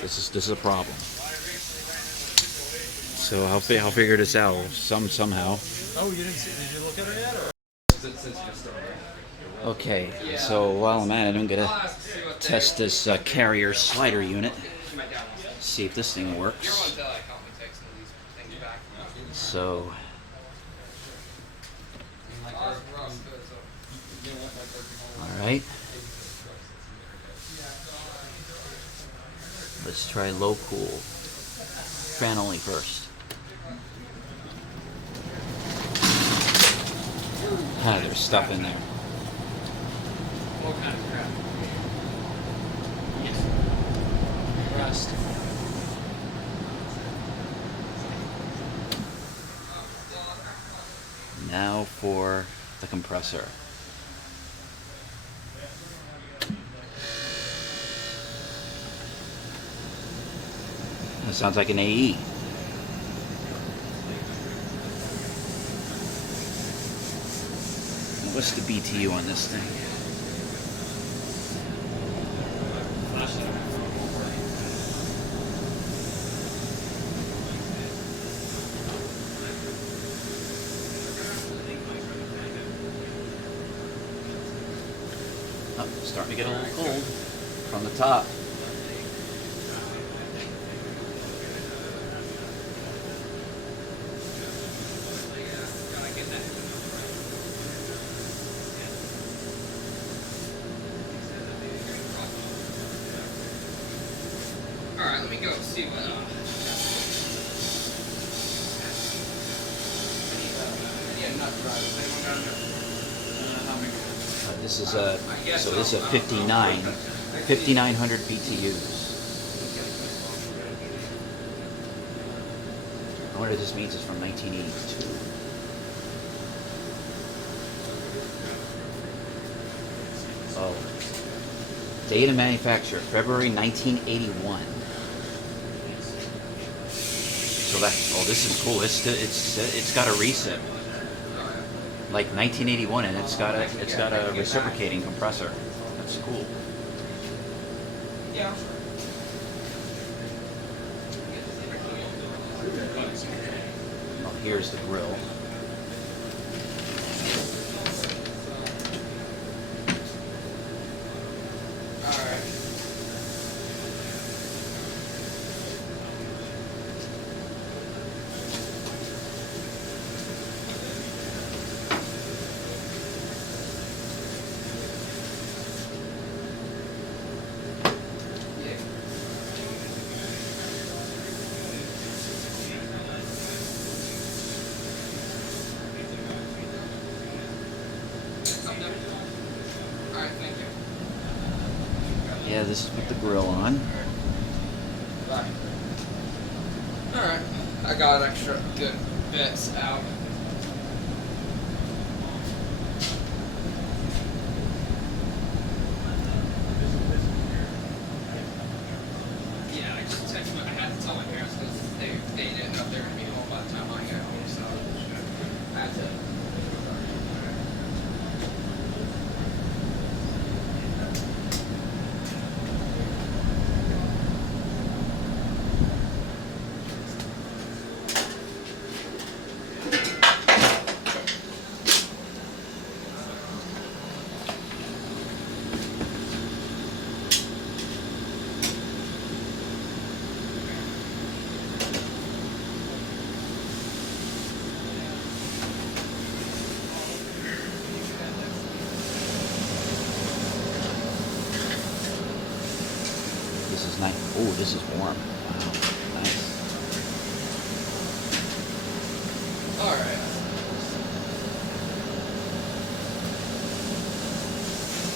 this is a problem. So I'll figure this out somehow. Oh, you didn't see? Did you look at it yet? Or? Okay, so while I'm at it, I'm gonna test this carrier slider unit. See if this thing works. So all right, let's try low cool fan only first. Ah, there's stuff in there. What kind of crap? Rust. Now for the compressor. That sounds like an AE. What's the BTU on this thing? Oh, starting to get a little cold from the top. Alright, let me go see what This is a this is a 5900 BTUs. I wonder if this means it's from 1982. Oh, date of manufacture February 1981. So that this is cool. It's got a recip. Like 1981, and it's got a reciprocating compressor. That's cool. Yeah. Oh, here's the grill. Alright, thank you. Yeah, this is with the grill on. Bye. Alright, I got extra good bits out. Yeah, I just texted I had to tell my parents because they didn't know if they were going to be home by the time I got home, so I had to. This is nice. Oh, this is warm. Wow, nice. Alright.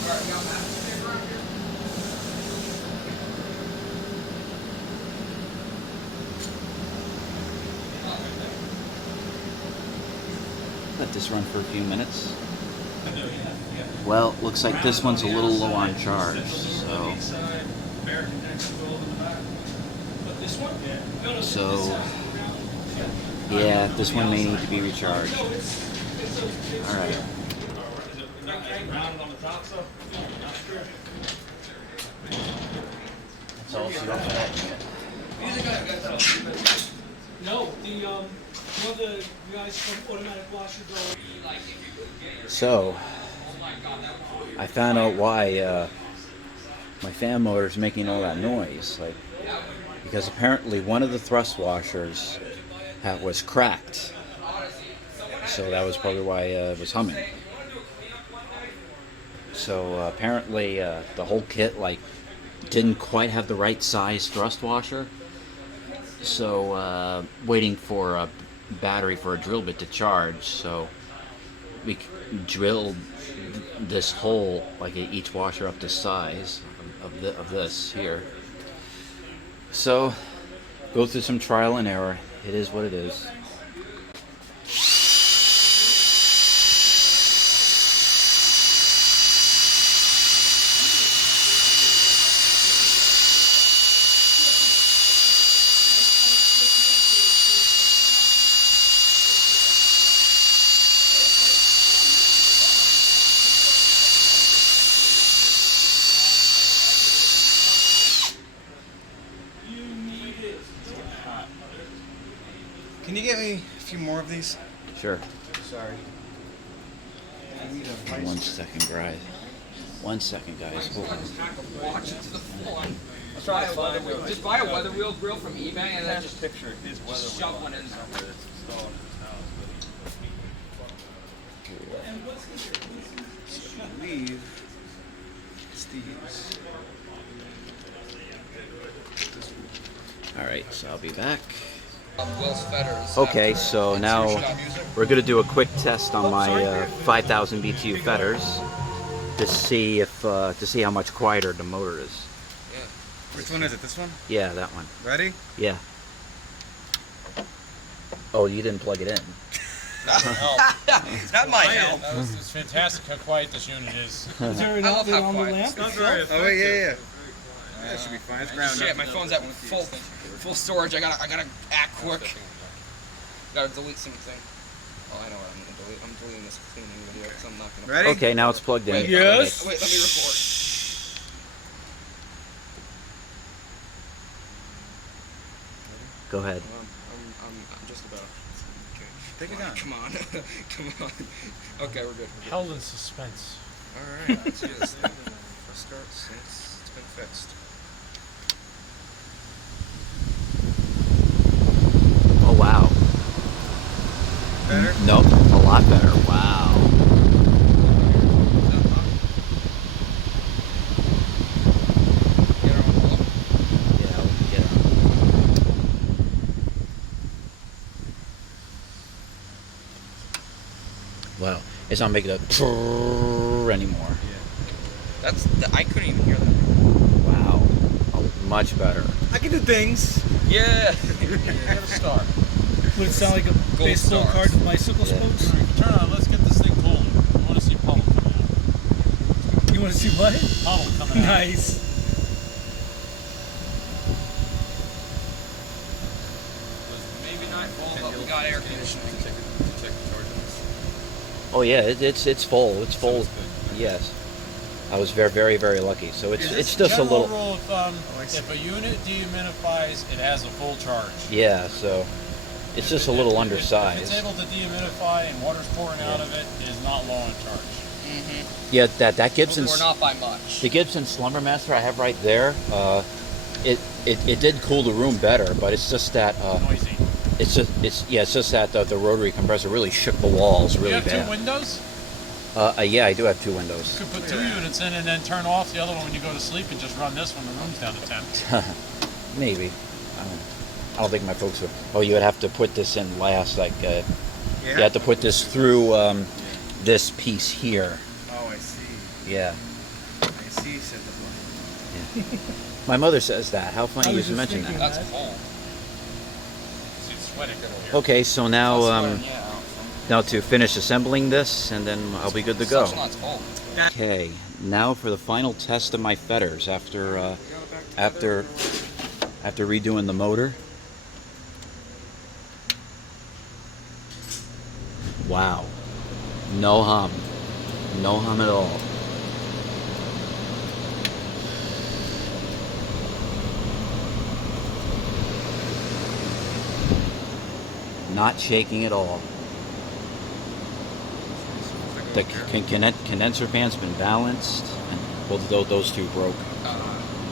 Alright, you got masking tape around here? Let this run for a few minutes. Well, looks like this one's a little low on charge, so. So, yeah, this one may need to be recharged. Alright. That's all she got for that unit. No, the guys from Automatic Washer Go. So, I found out why my fan motor is making all that noise. Like, because apparently one of the thrust washers was cracked. So that was probably why it was humming. So apparently the whole kit like didn't quite have the right size thrust washer. So waiting for a battery for a drill bit to charge. So we drilled this hole, like each washer up to size of this here. So go through some trial and error. It is what it is. Can you get me a few more of these? Sure. Sorry. I need a One second, guys. 1 second, guys. Hold on. Watch it to the floor. Try a weather wheel. Just buy a weather wheel grill from eBay and then just picture his weather just shove one in there. Leave Steve's. All right, so I'll be back. Will's fetters. Okay, so now we're going to do a quick test on my 5,000 BTU fetters to see if to see how much quieter the motor is. Yeah. Which one is it? This one? Yeah, that one. Ready? Yeah. Oh, you didn't plug it in. That might help. It's fantastic how quiet this unit is. Is there an I love outlet how on the quiet lamp? this itself? Oh wait, yeah. That should be fine. It's ground Shit, up. my phone's at full storage. I gotta act quick. Gotta delete something. Oh, I know what I'm gonna delete. I'm deleting this cleaning video because I'm not gonna. Ready? Okay, now it's plugged in. Wait, Yes. Wait, let me record. Go ahead. I'm just about. Okay. Take it down. Come on, come on. Okay, we're good. Held in suspense. All right, let's see this thing. First start since it's been fixed. Oh, wow. Better? Nope, a lot better. Wow. Yeah, yeah. Wow, it's not making a anymore. I couldn't even hear that. Wow, oh, much better. I can do things. Yeah. Get a star. Would it sound like a baseball stars. card with bicycle spokes? Turn on. Let's get this thing cooling. I want to see puddle coming out. You want to see what? Puddle coming out. Nice. Maybe not full, but we got air conditioning. Oh yeah, it's full. It's full. Yes, I was very very lucky. So it's just a General little. rule of thumb: if a unit dehumidifies, it has a full charge. Yeah, so it's just a little If undersized. it's able to dehumidify and water's pouring out of it, it is not low on charge. Yeah, that Gibson. We're not by much. The Gibson Slumbermaster I have right there. It did cool the room better, but it's just that. Noisy. It's just that the rotary compressor really shook the walls really You have bad. two windows? Yeah, I do have two windows. You could put 2 units in and then turn off the other one when you go to sleep and just run this when the room's down to 10. Maybe. I don't think my folks would. Oh, you would have to put this in last, like. You have to put this through this piece here. Oh, I see. Yeah. I see, said the blind. Yeah. My mother says that. How funny I you was should just mention thinking that. That's cold. See, it's sweating over here. Okay, so now Yeah. now to finish assembling this, and then I'll be good to go. Suction lot's cold. Okay, now for the final test of my fetters after redoing the motor. Wow, no hum at all. Not shaking at all. The condenser fan's been balanced, and well, those two broke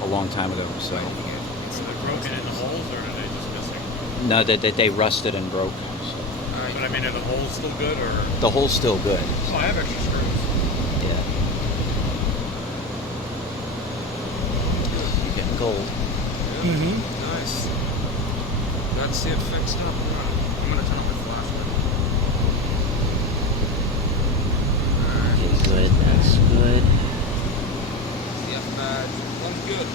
a long time ago. So Are they broken in the holes or are they just missing? No, they rusted and broke. But I mean, are the holes still good, or? The hole's still good. Oh, I have extra screws. Yeah. You're getting gold. Nice. Glad to see it fixed up. I'm gonna turn on my flashlight. Okay, good. That's good. CF badge. One's good.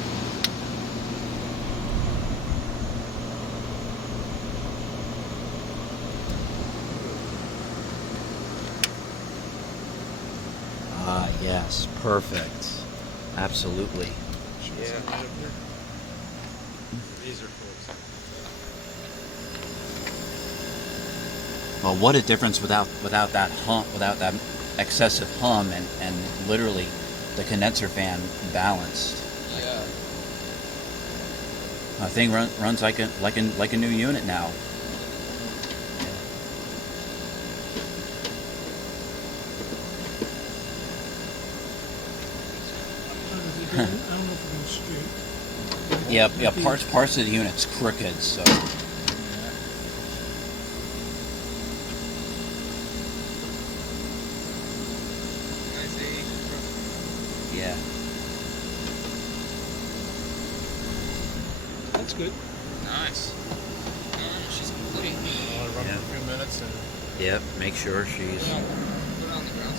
Ah, yes, perfect. Absolutely. Yeah. These are cool. Well, what a difference without that hum, without that excessive hum, and literally the condenser fan balanced. Yeah. I think runs like a new unit now. I don't know if it goes straight. Yeah. Parts of the unit's crooked, so. Yeah. That's good. Nice. She's complete. I'll run for a few minutes and. Yep. Make sure she's. Put it on the ground.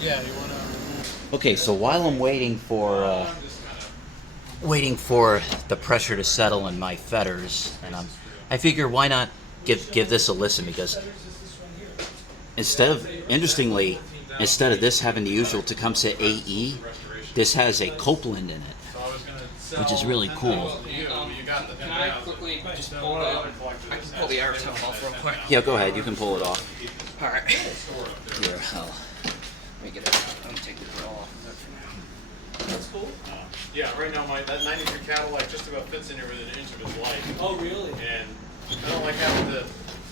Yeah, you wanna. Okay, so while I'm waiting for the pressure to settle in my fetters, and I figure why not give this a listen, because instead of this having the usual Tecumseh AE, this has a Copeland in it, which is really cool. Can I quickly just pull I can pull the air tap off real quick. Yeah, go ahead. You can pull it off. All right. Here, Let me get it. I'm taking it all off. That's cool. Yeah, right now that 93 Cadillac just about fits in here within an inch of his life. Oh, really? And I don't like having to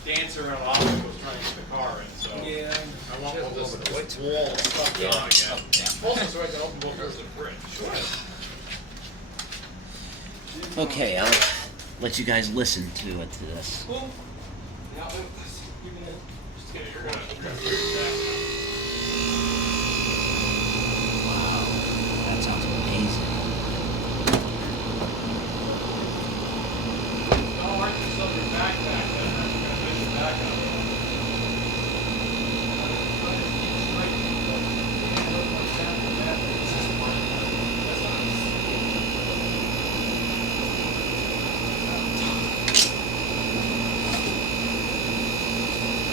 dance around obstacles trying to get the car in, so Yeah. I want all this wall and stuff gone again. Also, so I can open both doors of the fridge. Sure. Okay, I'll let you guys listen to this. Cool. You're gonna figure it out. That sounds amazing. Don't hurt yourself your backpack, then. That's gonna mess your back up.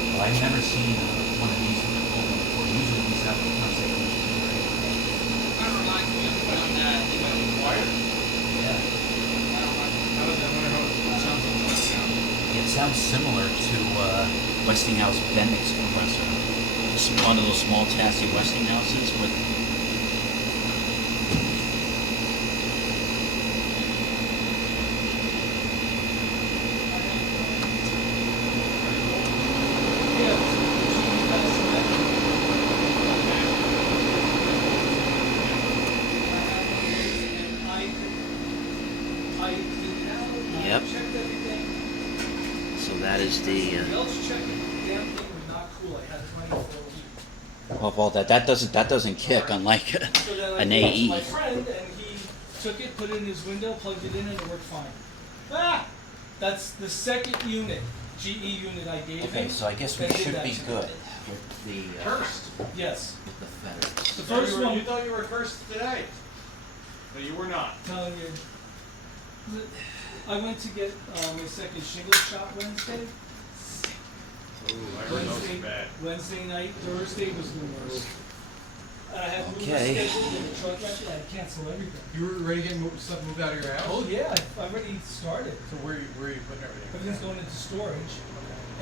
Well, I've never seen one of these before. Usually these have to come say That reminds me of one that Yeah. How does that wonder how it sounds on the webcam? It sounds similar to Westinghouse Bendix compressor. It's one of those small chassis Westinghouses with. Yep. So that is the. Well, that doesn't kick, unlike an AE. My friend, and he took it, put it in his window, plugged it in, and it worked fine. Ah! That's the second unit, GE unit I gave him. Okay, so I guess we that did should that be to me. good with the. First? Yes. With the feathers. The first one. You thought you were first today, but you were not. Telling you. I went to get my second shingle shot Wednesday. Wednesday night, Thursday was the worst. I had moved Okay. scheduled in the truck right there. I cancel everything. You were ready to get stuff moved out of your house? Oh yeah, I already started. So where are you putting everything? Everything's going into storage,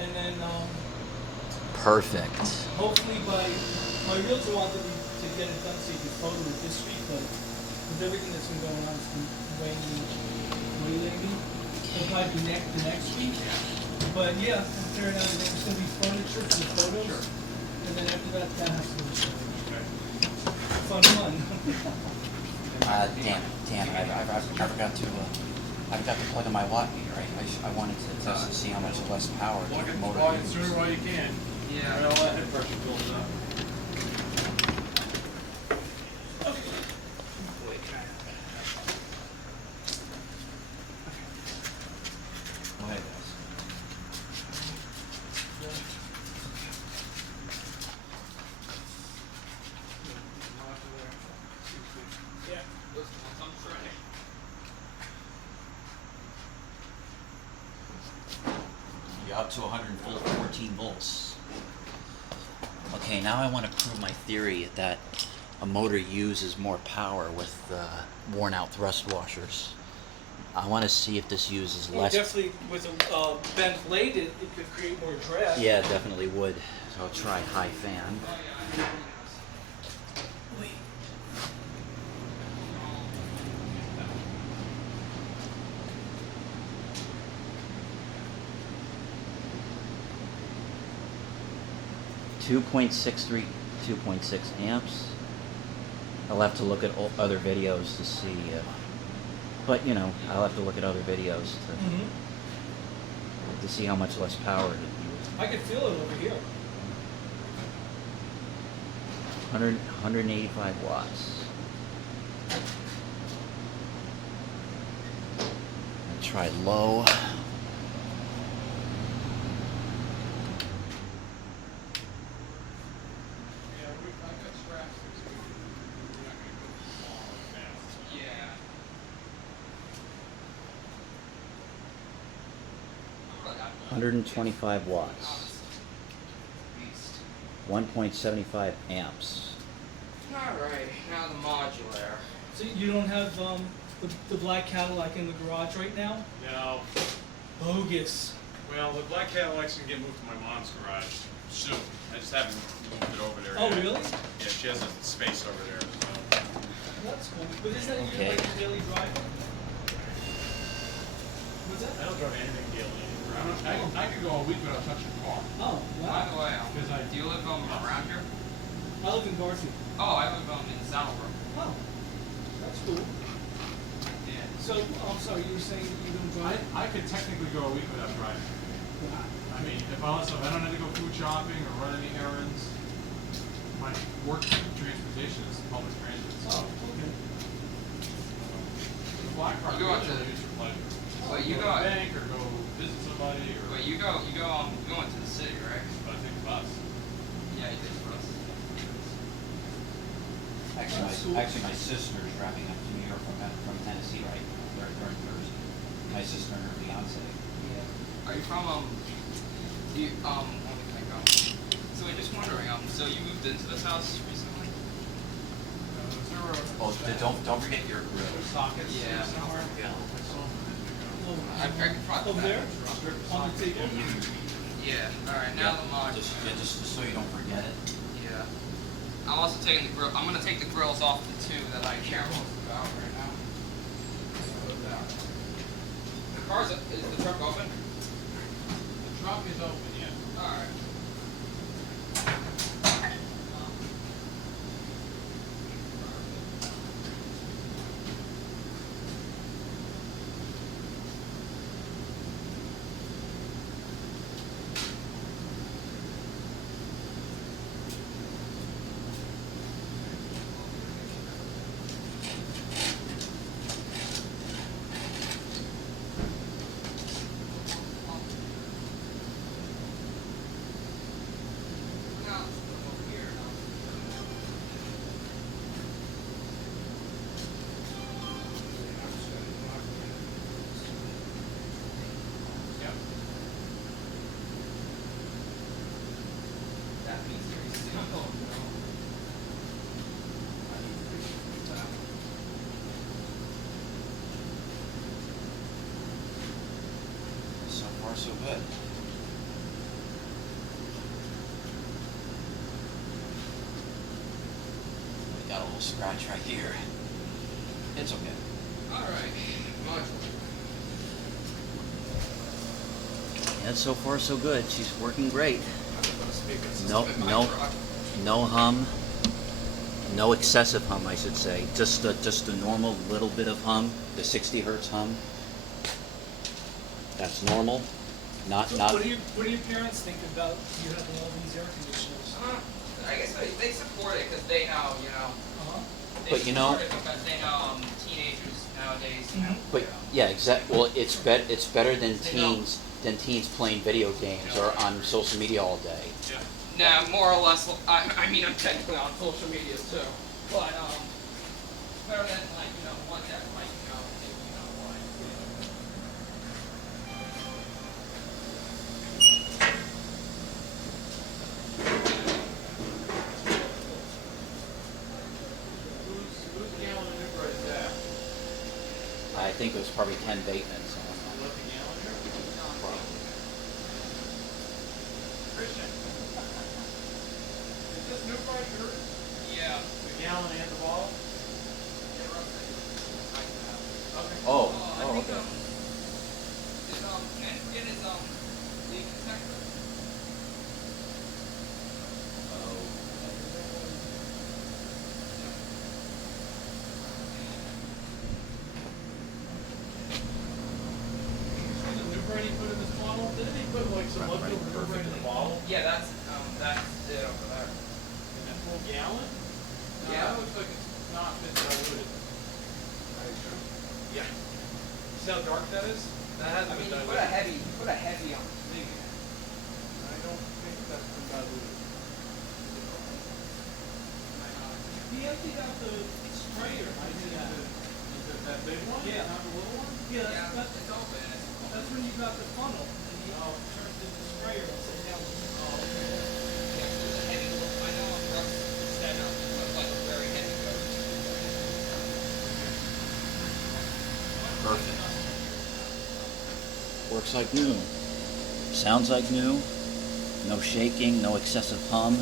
and then Perfect. hopefully my realtor wanted me to get it done so you can photo it this week, but with everything that's been going on, it's been waylaying me. It'll probably be the next week. But yeah, I'm tearing out everything. There's going to be furniture for the photos, and then after that has to be storage. Fun. Damn it, I forgot to I've got to plug in my watt meter. I wanted to test to see how much less power the motor uses. Sooner while you can. Yeah. All that head pressure builds up. Go ahead, guys. You're up to 114 volts. Okay, now I want to prove my theory that a motor uses more power with worn out thrust washers. I want to see if this uses Well, less. definitely with a bent blade, it could create more drag. Yeah, it definitely would. So I'll try high fan. Wait. 2.63, 2.6 amps. I'll have to look at other videos to see. But you know, I'll have to look at other videos to see how much less power it uses. I can feel it over here. 185 watts. I'll try low. Yeah. 125 watts. 1.75 amps. Alright, now the modular. So you don't have the black Cadillac in the garage right now? No. Bogus. Well, the black Cadillac's gonna get moved to my mom's garage soon. I just haven't moved it over there Oh, yet. really? Yeah, she has a space over there. So. That's cool. But isn't that Okay. like a daily driver? What's that? I don't drive anything daily. I could go a week without touching a car. Oh, By wow. the way, do you live around here? I live in Garfield. Oh, I live in Saddlebrook. Oh, that's cool. Yeah. So, I'm sorry, you were saying that you don't drive? I could technically go a week without driving. I mean, if I don't have to go food shopping or run any errands, my work transportation is public transit. So. Oh, okay. The black car You go out usually to- use for pleasure. But you go go- to the bank or go visit somebody or. But you go into the city, right? I take the bus. Yeah, you did for us. Actually, my sister's driving up to New York from Tennessee right now. They're in Thursday. My sister and her fiance. Are you from let me think. So I'm just wondering, so you moved into this house recently? Oh, don't forget your grill. Sockets. Yeah. Yeah. I could probably. Over there? On the table? Yeah. All right. Now the mod. Just so you don't forget it. Yeah. I'm also taking the grill. I'm gonna take the grills off the two that I care most about right now. Is the truck open? The truck is open, yeah. All right. So far, so good. We got a little scratch right here. It's okay. All right. Modular. And so far, so good. She's working great. No hum. No excessive hum, I should say. Just a normal little bit of hum. The 60 hertz hum. That's normal. Not. What do your parents think about you having all these air conditioners? I guess they support it because they know, you know. They But you know. support it because they know teenagers nowadays. But yeah, exactly. Well, it's better than teens playing video games or on social media all day. Yeah. Nah, more or less. I mean, I'm technically on social media too, but better than like one that like like. Whose gallon of Newport is that? I think it was probably Ken Bateman. So. What the gallon here? Christian. Is this Newport yours? Yeah. The gallon and the ball? Okay. Oh. I Oh. think Okay. it is leak detector. Newport he put in this bottle? Didn't he put like some leftover Newport in the bottle? Yeah, that's it over there. In that full gallon? No, Yeah. that looks like it's not been diluted. Are you sure? Yeah. You see how dark that is? That hasn't been diluted. Put a heavy on. I don't think that's been diluted. He emptied out the sprayer. Is it that big one? Yeah. Not the little one? Yeah, It's open. that's when you got the funnel, and he turned the sprayer upside down. Yeah, there's a heavy look. I know I'm rough set up, but like a very heavy coat. Perfect. Works like new. Sounds like new. No shaking, no excessive hum.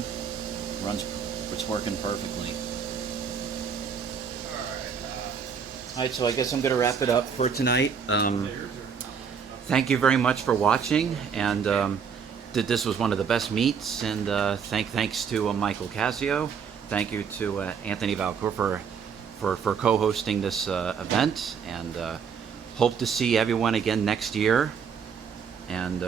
It's working perfectly. Alright, so I guess I'm going to wrap it up for tonight. Thank you very much for watching, and this was one of the best meets, and thanks to Michael Casio. Thank you to Anthony Valcour for co-hosting this event, and hope to see everyone again next year, and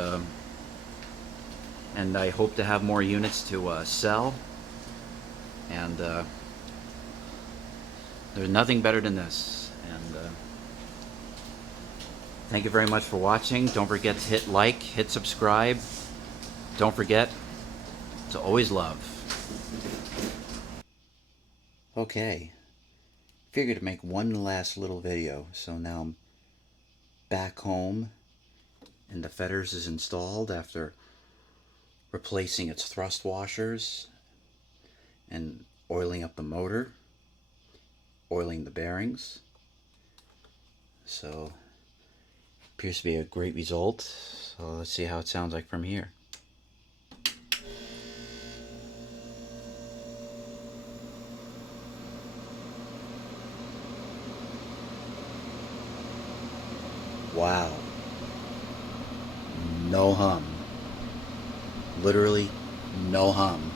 I hope to have more units to sell, and there's nothing better than this. And thank you very much for watching. Don't forget to hit like, hit subscribe. Don't forget to always love. Okay, figured to make one last little video. So now I'm back home and the Fetters is installed after replacing its thrust washers and oiling up the motor, oiling the bearings. So appears to be a great result. So let's see how it sounds like from here. Wow. No hum. Literally no hum.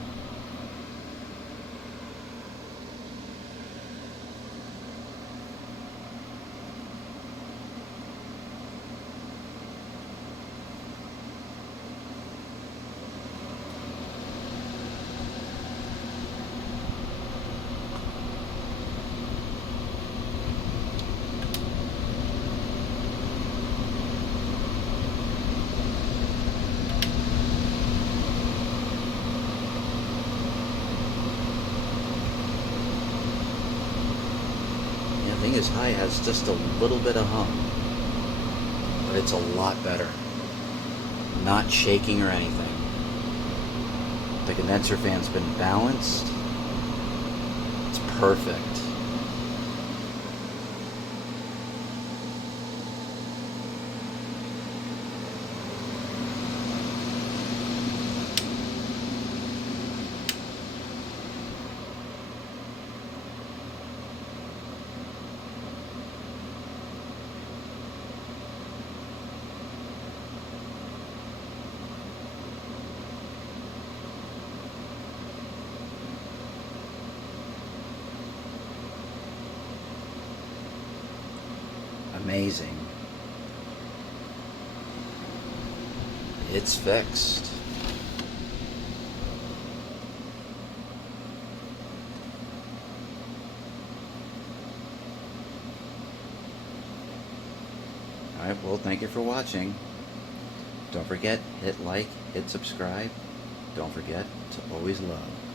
Thing is, high has just a little bit of hum, but it's a lot better. Not shaking or anything. The condenser fan's been balanced. It's perfect. Amazing. it's fixed. Alright, well, thank you for watching. Don't forget, hit like, hit subscribe. Don't forget to always love.